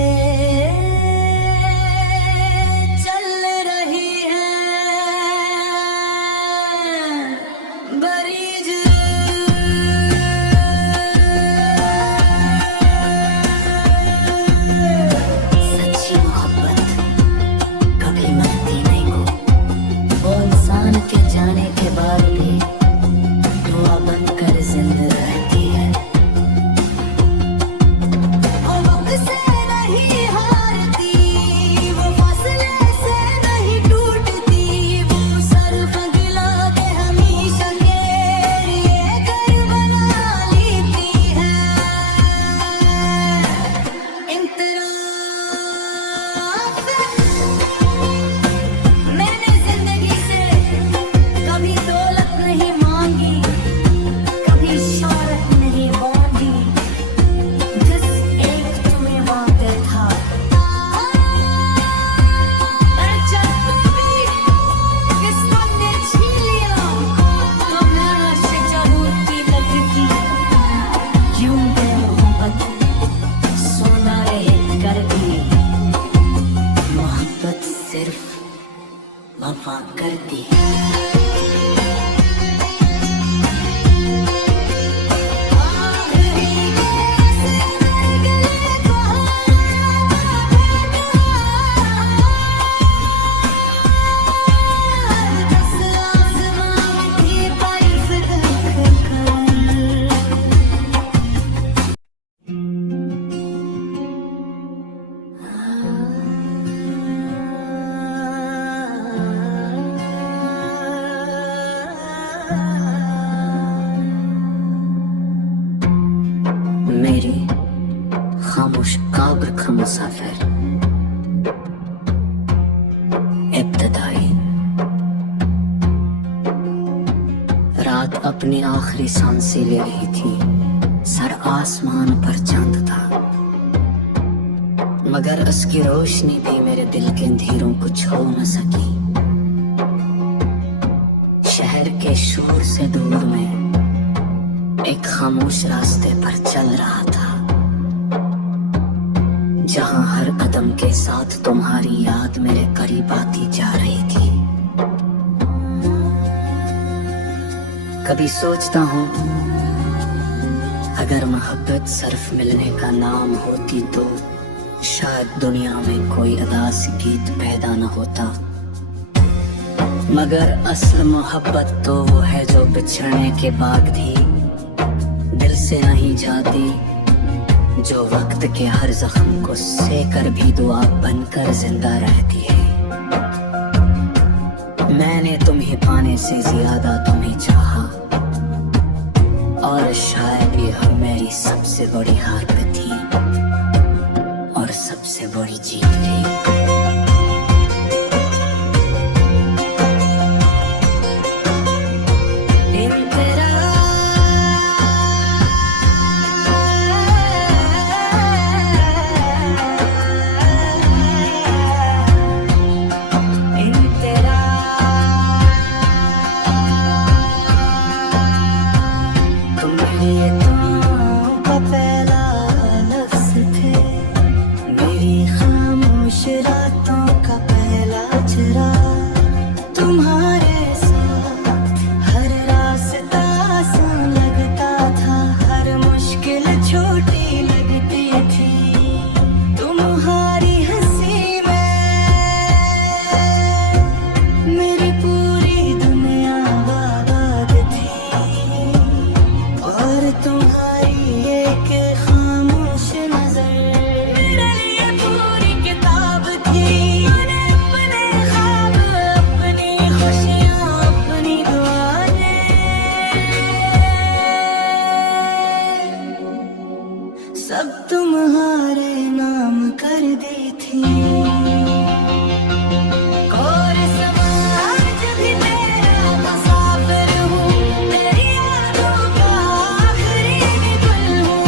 चल रही है। बरीज सच्ची मोहब्बत कभी मरती नहीं हो। वो इंसान के जाने के बाद भी दुआ बनकर जिंदा रहती है। और वक्त से नहीं हारती, वो फासले से नहीं टूटती, वो सर्फ गिला के हमेशा के लिए घर बना लेती है। मैंने जिंदगी से कभी दौलत नहीं मांगी, कभी शोहरत नहीं मांगी, जिस एक तुम्हें मांगते था। पर जब कभी किस्मत ने छीन लिया, तो मैं आशिक जहूती लगती। क्यों है मोहब्बत सोना रहे करती, मोहब्बत सिर्फ वफा करती। आखिरी फिर इब्तदाई रात अपनी आखिरी सांसें ले रही थी। सर आसमान पर चांद था, मगर उसकी रोशनी भी मेरे दिल के अंधेरों को छू न सकी। शहर के शोर से दूर में एक खामोश रास्ते पर चल रहा था, जहां हर कदम के साथ तुम्हारी याद मेरे करीब आती जा रही थी। कभी सोचता हूँ अगर मोहब्बत सिर्फ मिलने का नाम होती तो शायद दुनिया में कोई उदास गीत पैदा न होता। मगर असल मोहब्बत तो वो है जो बिछड़ने के बाद भी दिल से नहीं जाती, जो वक्त के हर जख्म को सहकर भी दुआ बनकर जिंदा रहती है। मैंने तुम्हें पाने से ज्यादा तुम्हें चाहा, और शायद ये मेरी सबसे बड़ी हार थी और सबसे बड़ी जीत भी। सब तुम्हारे नाम कर दी थी। और समाज भी तेरा मुसाफिर हूँ, तेरी यादों का आखिरी गुल हूँ।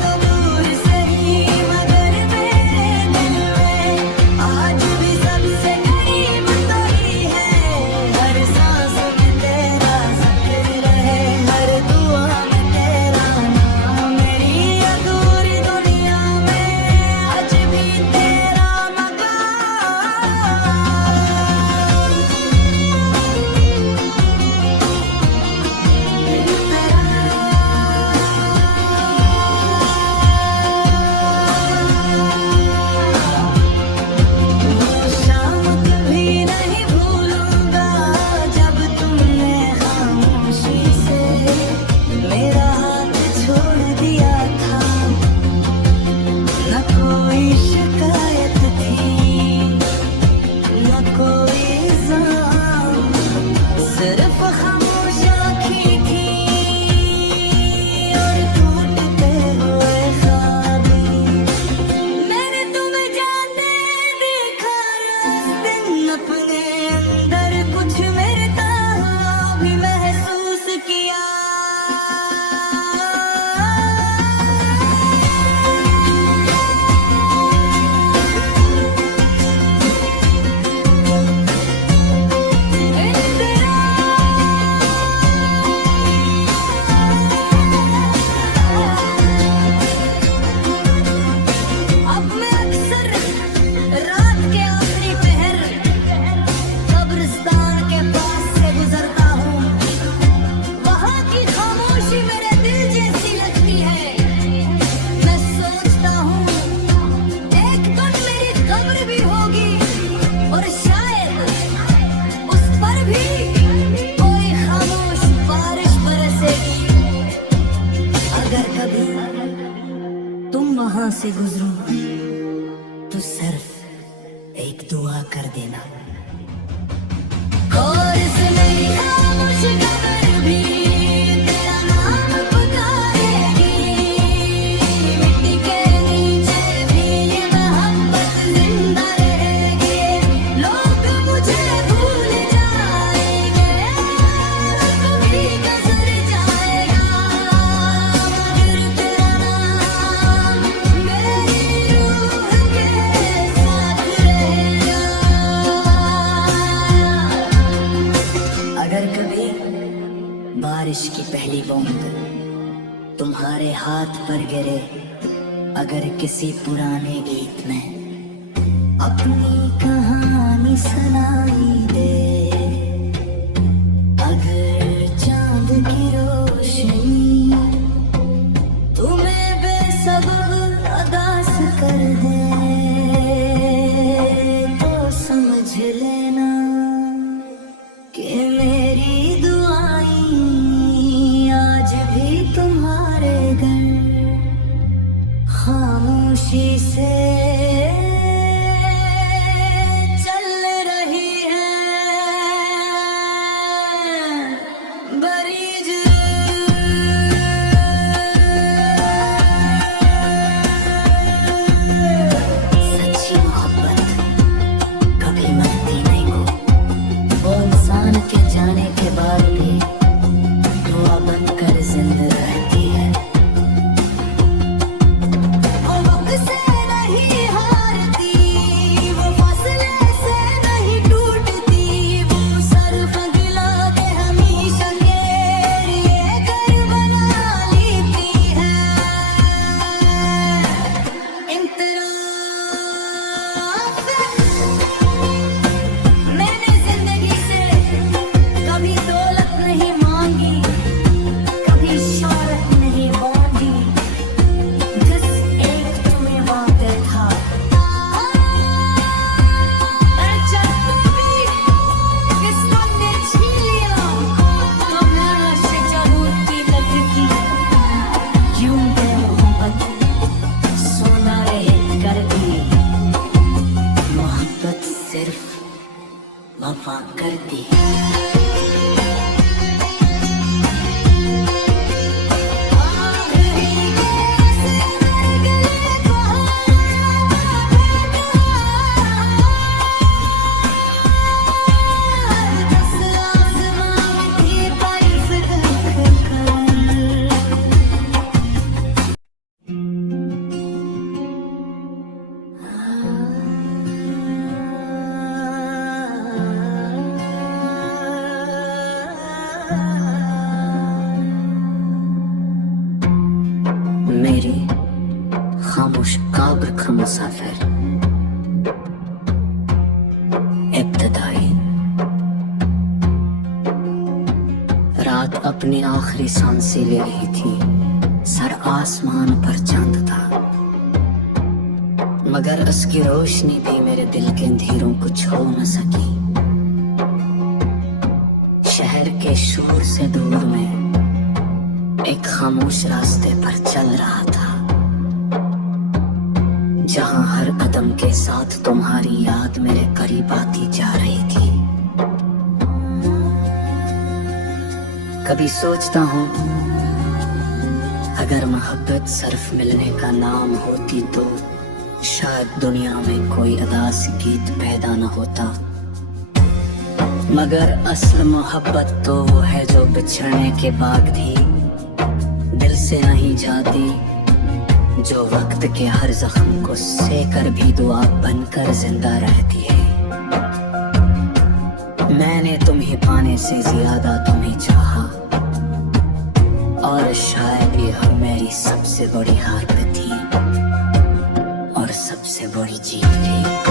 तो दूर सही मगर मेरे दिल में आज भी सबसे करीब तो ही है। हर सांस में तेरा जिक्र रहे, हर दुआ में तेरा नाम। मेरी अधूरी दुनिया में आज भी तेरा मकाम। शाम कभी नहीं भूलूंगा जब तुमने खामोशी से मेरा हाथ छोड़ दिया था। न कोई शिकायत थी, न कोई इल्जाम, सिर्फ खामोश आँखें थी और टूटते हुए ख्वाब। मैंने तुम्हें जाते देखा उस दिन अपने अंदर, कुछ मेरे तरह भी महसूस किया। अब मैं अक्सर रात के आखिरी पहर कब्रिस्तान के पास से गुजरता हूँ। वहाँ की खामोशी मेरे दिल जैसी लगती है। मैं सोचता हूँ एक दिन मेरी कब्र भी होगी और शायद उस पर भी कोई खामोश बारिश बरसेगी। अगर कभी तुम वहां से गुजरो तो सिर्फ एक दुआ कर देना। और इस मेरी खामोश कब्र भी तेरा नाम पुकारेगी। मिट्टी के नीचे भी ये बहार बारिश की पहली बूंद तुम्हारे हाथ पर गिरे, अगर किसी पुराने गीत में अपनी कहानी सुनाई दे, अगर चांद की रोशनी तुम्हें बेसबब अदास कर दे, तो समझ लेना कि मेरी दुआएं आज भी तुम्हारे घर खामोशी से वफा करती है। मेरी खामोश कब्र का मुसाफिर इब्तिदाई रात अपनी आखिरी सांसें ले रही थी, सर आसमान पर चांद था, मगर उसकी रोशनी भी मेरे दिल के अंधेरों को छू न सकी। शहर के शोर से दूर में एक खामोश रास्ते पर चल रहा था, जहां हर कदम के साथ तुम्हारी याद मेरे करीब आती जा रही थी। कभी सोचता हूँ अगर मोहब्बत सिर्फ मिलने का नाम होती तो शायद दुनिया में कोई अदास गीत पैदा न होता, मगर असल मोहब्बत तो वो है जो बिछड़ने के बाद भी दिल से नहीं जाती, जो वक्त के हर जख्म को सहकर भी दुआ बनकर जिंदा रहती है। मैंने तुम्हें पाने से ज्यादा तुम्हें चाहा, और शायद यह मेरी सबसे बड़ी हार थी और सबसे बड़ी जीत थी।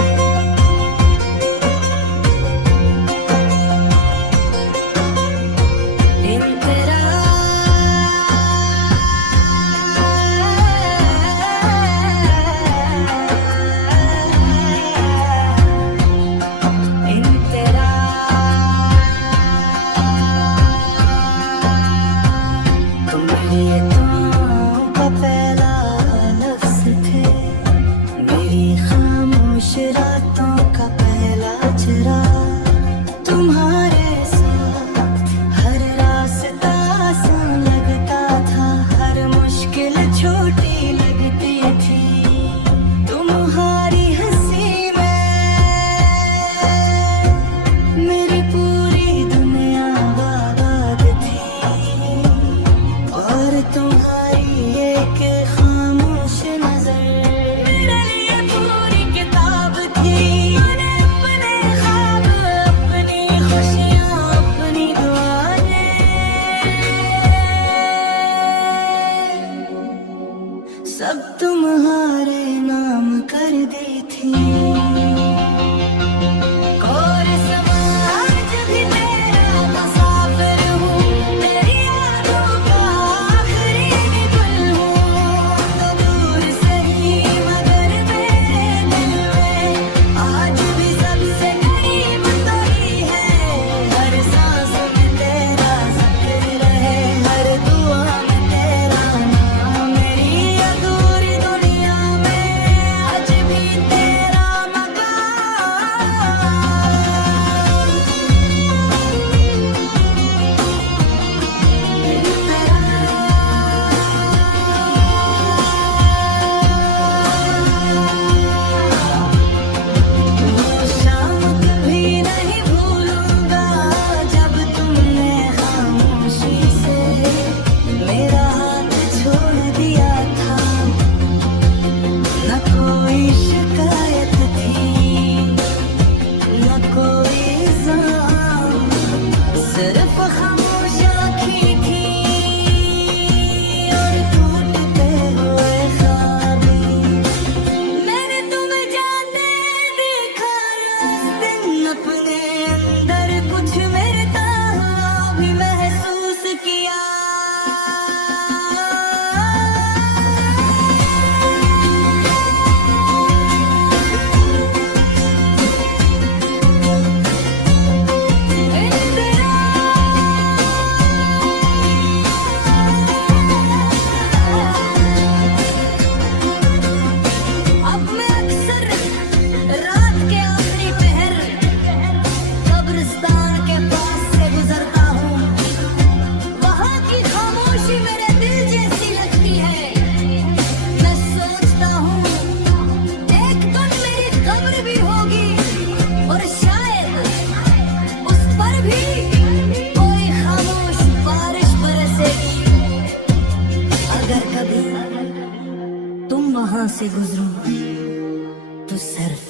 से गुजरूं तो सिर्फ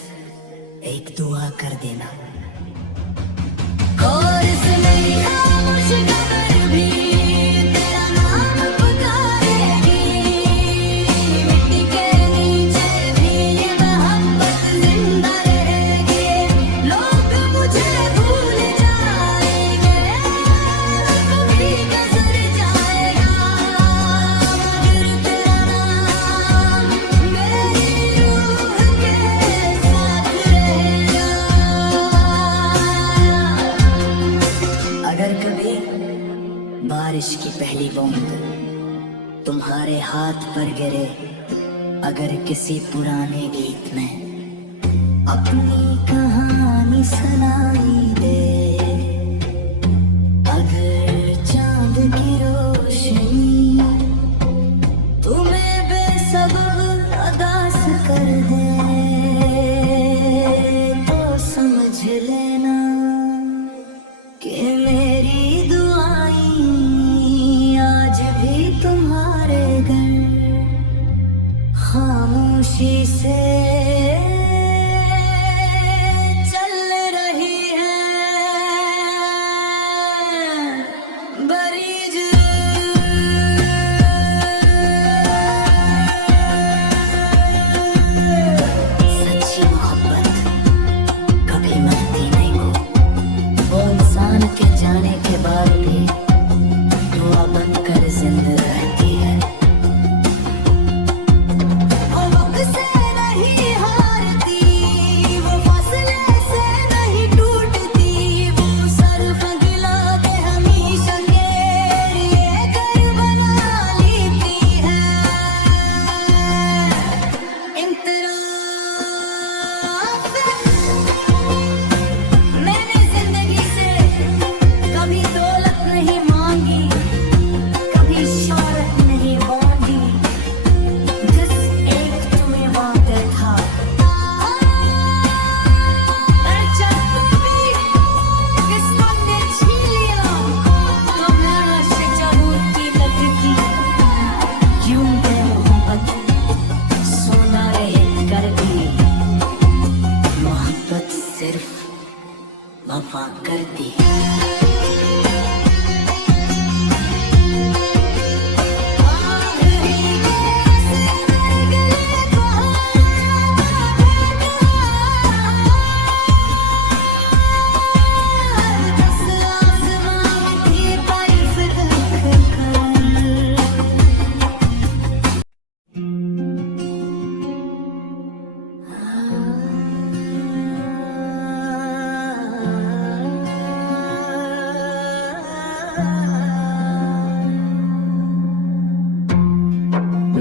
एक दुआ कर देना। और इस मेरी खामोश कब्र भी तेरा नाम पुकारेगी, मिट्टी के नीचे भी ये मोहब्बत जिंदा रहेगी। लोग मुझे भूल जाएंगे, कभी गुजर जाएगा, मगर तेरा नाम मेरी रूह के साथ रहेगा। अगर कभी बारिश की पहली बूंद तुम्हारे हाथ पर गिरे, अगर किसी पुराने गीत में अपनी कहानी सुनाई दे, अगर चांद की रोशनी तुम्हें बेसबब अदास कर दे, तो समझ लेना कि मेरी दुआएं आज भी तुम्हारे घर खामोशी से चल रही है। बरीज सच्ची मोहब्बत कभी मरती नहीं हो, वो इंसान के जाने के बाद भी दुआ बनकर जिंदा रहती है। वो वक्त से नहीं हारती, वो फासले से नहीं टूटती, वो सर्फ गिला के हमेशा के लिए घर बना लेती है। मैंने जिंदगी से कभी दौलत नहीं मांगी, कभी शोहरत नहीं मांगी, जिस एक तुम्हें वादे था। अरे चलो भी किस्मत ने छीन लिया, तो मैं आशिक जरूर की लगती। यूं पे मोहब्बत सोना रहे कर दी, मोहब्बत सिर्फ वफा करती है।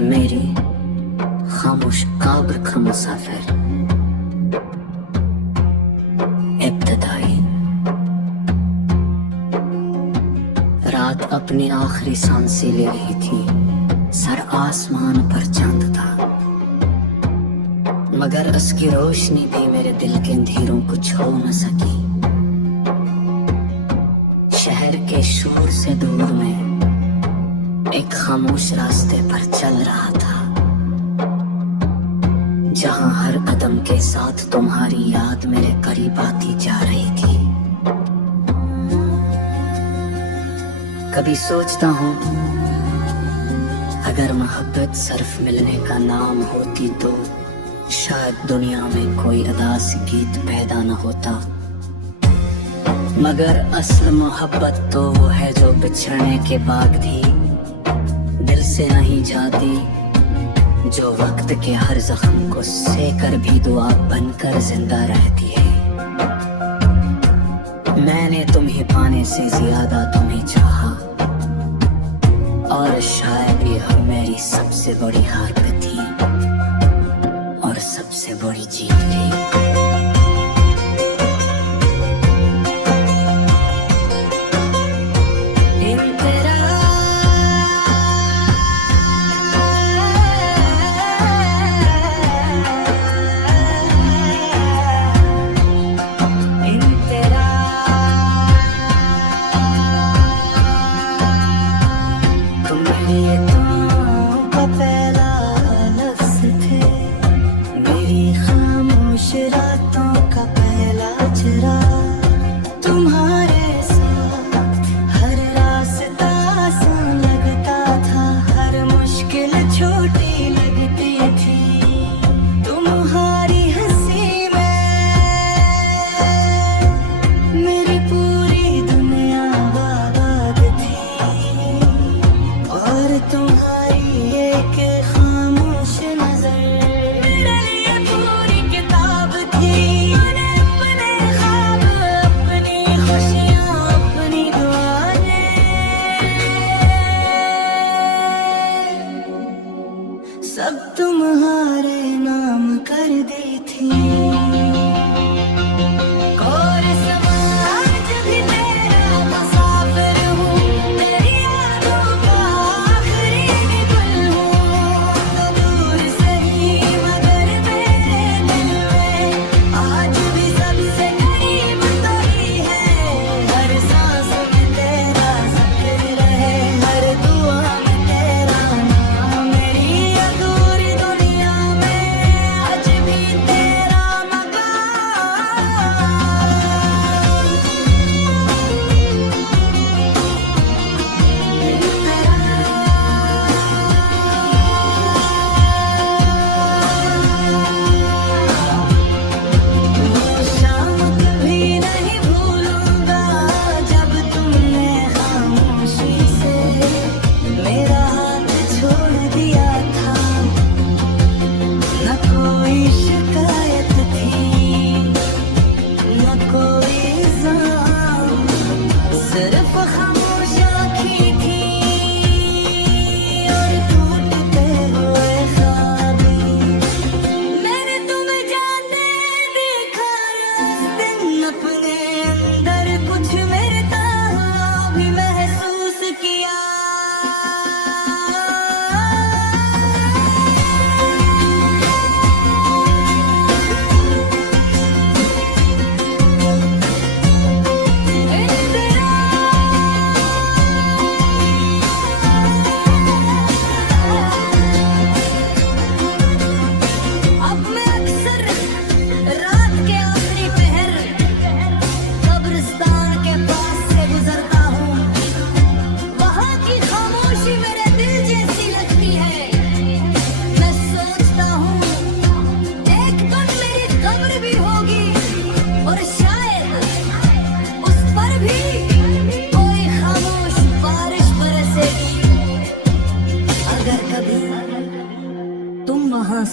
मेरी खामोश कब्र का मुसाफिर इब्तिदाई रात अपनी आखिरी सांसें ले रही थी, सर आसमान पर चांद था, मगर उसकी रोशनी भी मेरे दिल के अंधेरों को छू न सकी। शहर के शोर से दूर में एक खामोश रास्ते पर चल रहा था, जहां हर कदम के साथ तुम्हारी याद मेरे करीब आती जा रही थी। कभी सोचता हूँ अगर मोहब्बत सिर्फ मिलने का नाम होती तो शायद दुनिया में कोई अदास गीत पैदा न होता, मगर असल मोहब्बत तो वो है जो बिछड़ने के बाद भी दिल से नहीं जाती, जो वक्त के हर जख्म को सहकर भी दुआ बनकर जिंदा रहती है। मैंने तुम्हें पाने से ज्यादा तुम्हें चाहा, और शायद यह मेरी सबसे बड़ी हार थी और सबसे बड़ी जीत भी। ये तो पहला लफ्ज़ थे।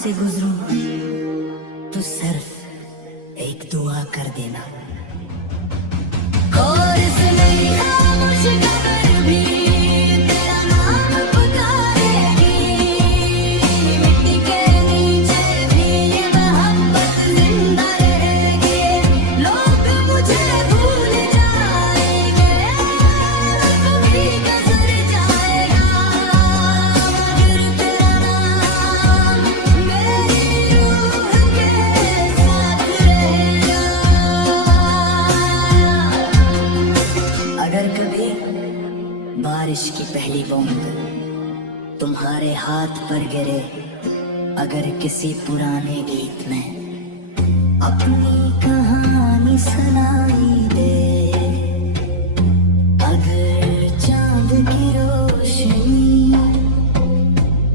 से गुजरूं तो सिर्फ एक दुआ कर देना। और इसमें खामोश कब्र भी तेरा नाम पुकारेगी, मिट्टी के नीचे भी ये मोहब्बत जिंदा रहेगी। लोग मुझे भूल जाएंगे, कभी गुजर जाएगा, मगर तेरा नाम मेरी रूह के साथ रहेगा। अगर कभी बारिश की पहली बूंद तुम्हारे हाथ पर गिरे, अगर किसी पुराने गीत में अपनी कहानी सुनाई दे, अगर चांद की रोशनी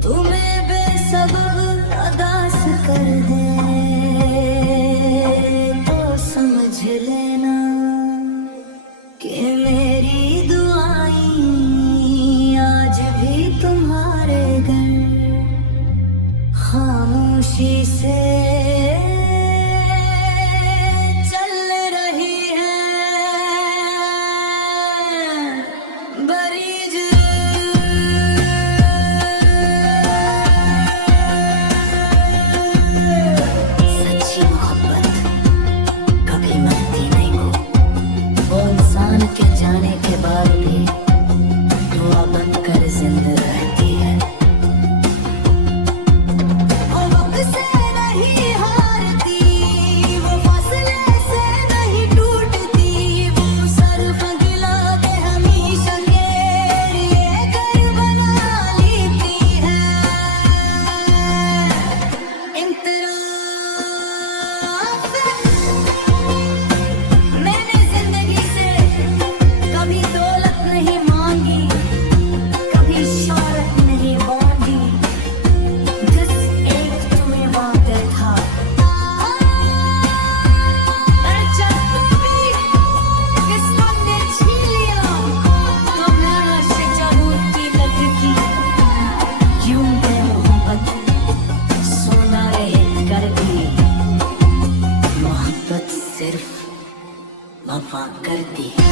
तुम्हें बेसबब अदास कर दे, तो समझ लेना कि मेरी दुआएं आज भी तुम्हारे घर खामोशी से चल रही है। बरीज सच्ची मोहब्बत कभी मरती नहीं हो, वो इंसान के जाने के बाद भी दुआ बनकर जिंदा रहती है। वो वक्त से नहीं हारती, वो फासले से नहीं टूटती, वो सर्फ गिला के हमेशा के लिए घर बना लेती है। मैंने जिंदगी से कभी दौलत नहीं मांगी, कभी शोहरत नहीं मांगी, बस एक तुम्हें मांगता था। पर जब तुम भी किस्मत ने छीन लिया, तो मैं आशिक जानूं की लगती यूं मैं मोहब्बत सोना रहे कर दी। मोहब्बत सिर्फ वफा करती है।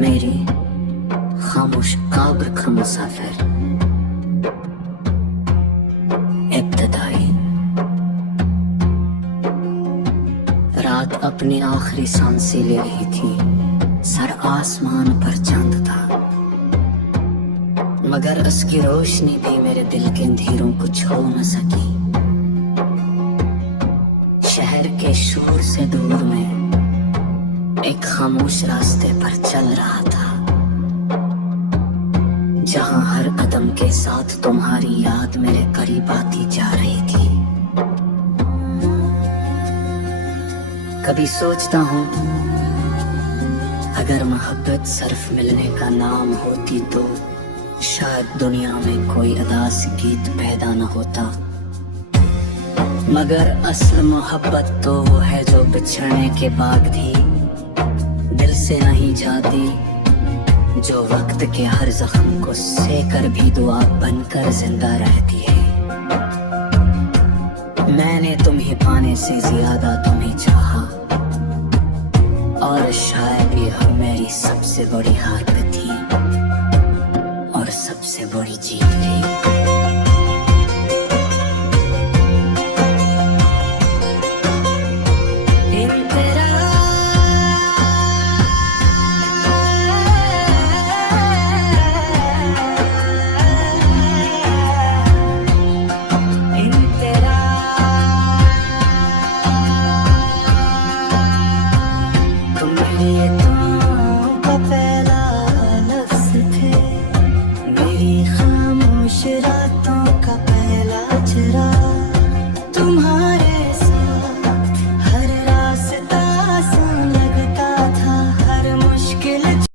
मेरी खामोश कब्र का मुसाफिर इब्तिदाई रात अपनी आखिरी सांसें ले रही थी, सर आसमान पर चांद था, मगर उसकी रोशनी भी मेरे दिल के अंधेरों को छू न सकी। शहर के शोर से दूर में एक खामोश रास्ते पर चल रहा था, जहां हर कदम के साथ तुम्हारी याद मेरे करीब आती जा रही थी। कभी सोचता हूँ अगर मोहब्बत सिर्फ मिलने का नाम होती तो शायद दुनिया में कोई अदास गीत पैदा न होता। मगर असल मोहब्बत तो वो है जो बिछड़ने के बाद भी दिल से नहीं जाती, जो वक्त के हर जख्म को सहकर भी दुआ बनकर जिंदा रहती है। मैंने तुम्हें पाने से ज्यादा तुम्हें चाहा, और शायद ये मेरी सबसे बड़ी हार थी और सबसे बड़ी जीत भी।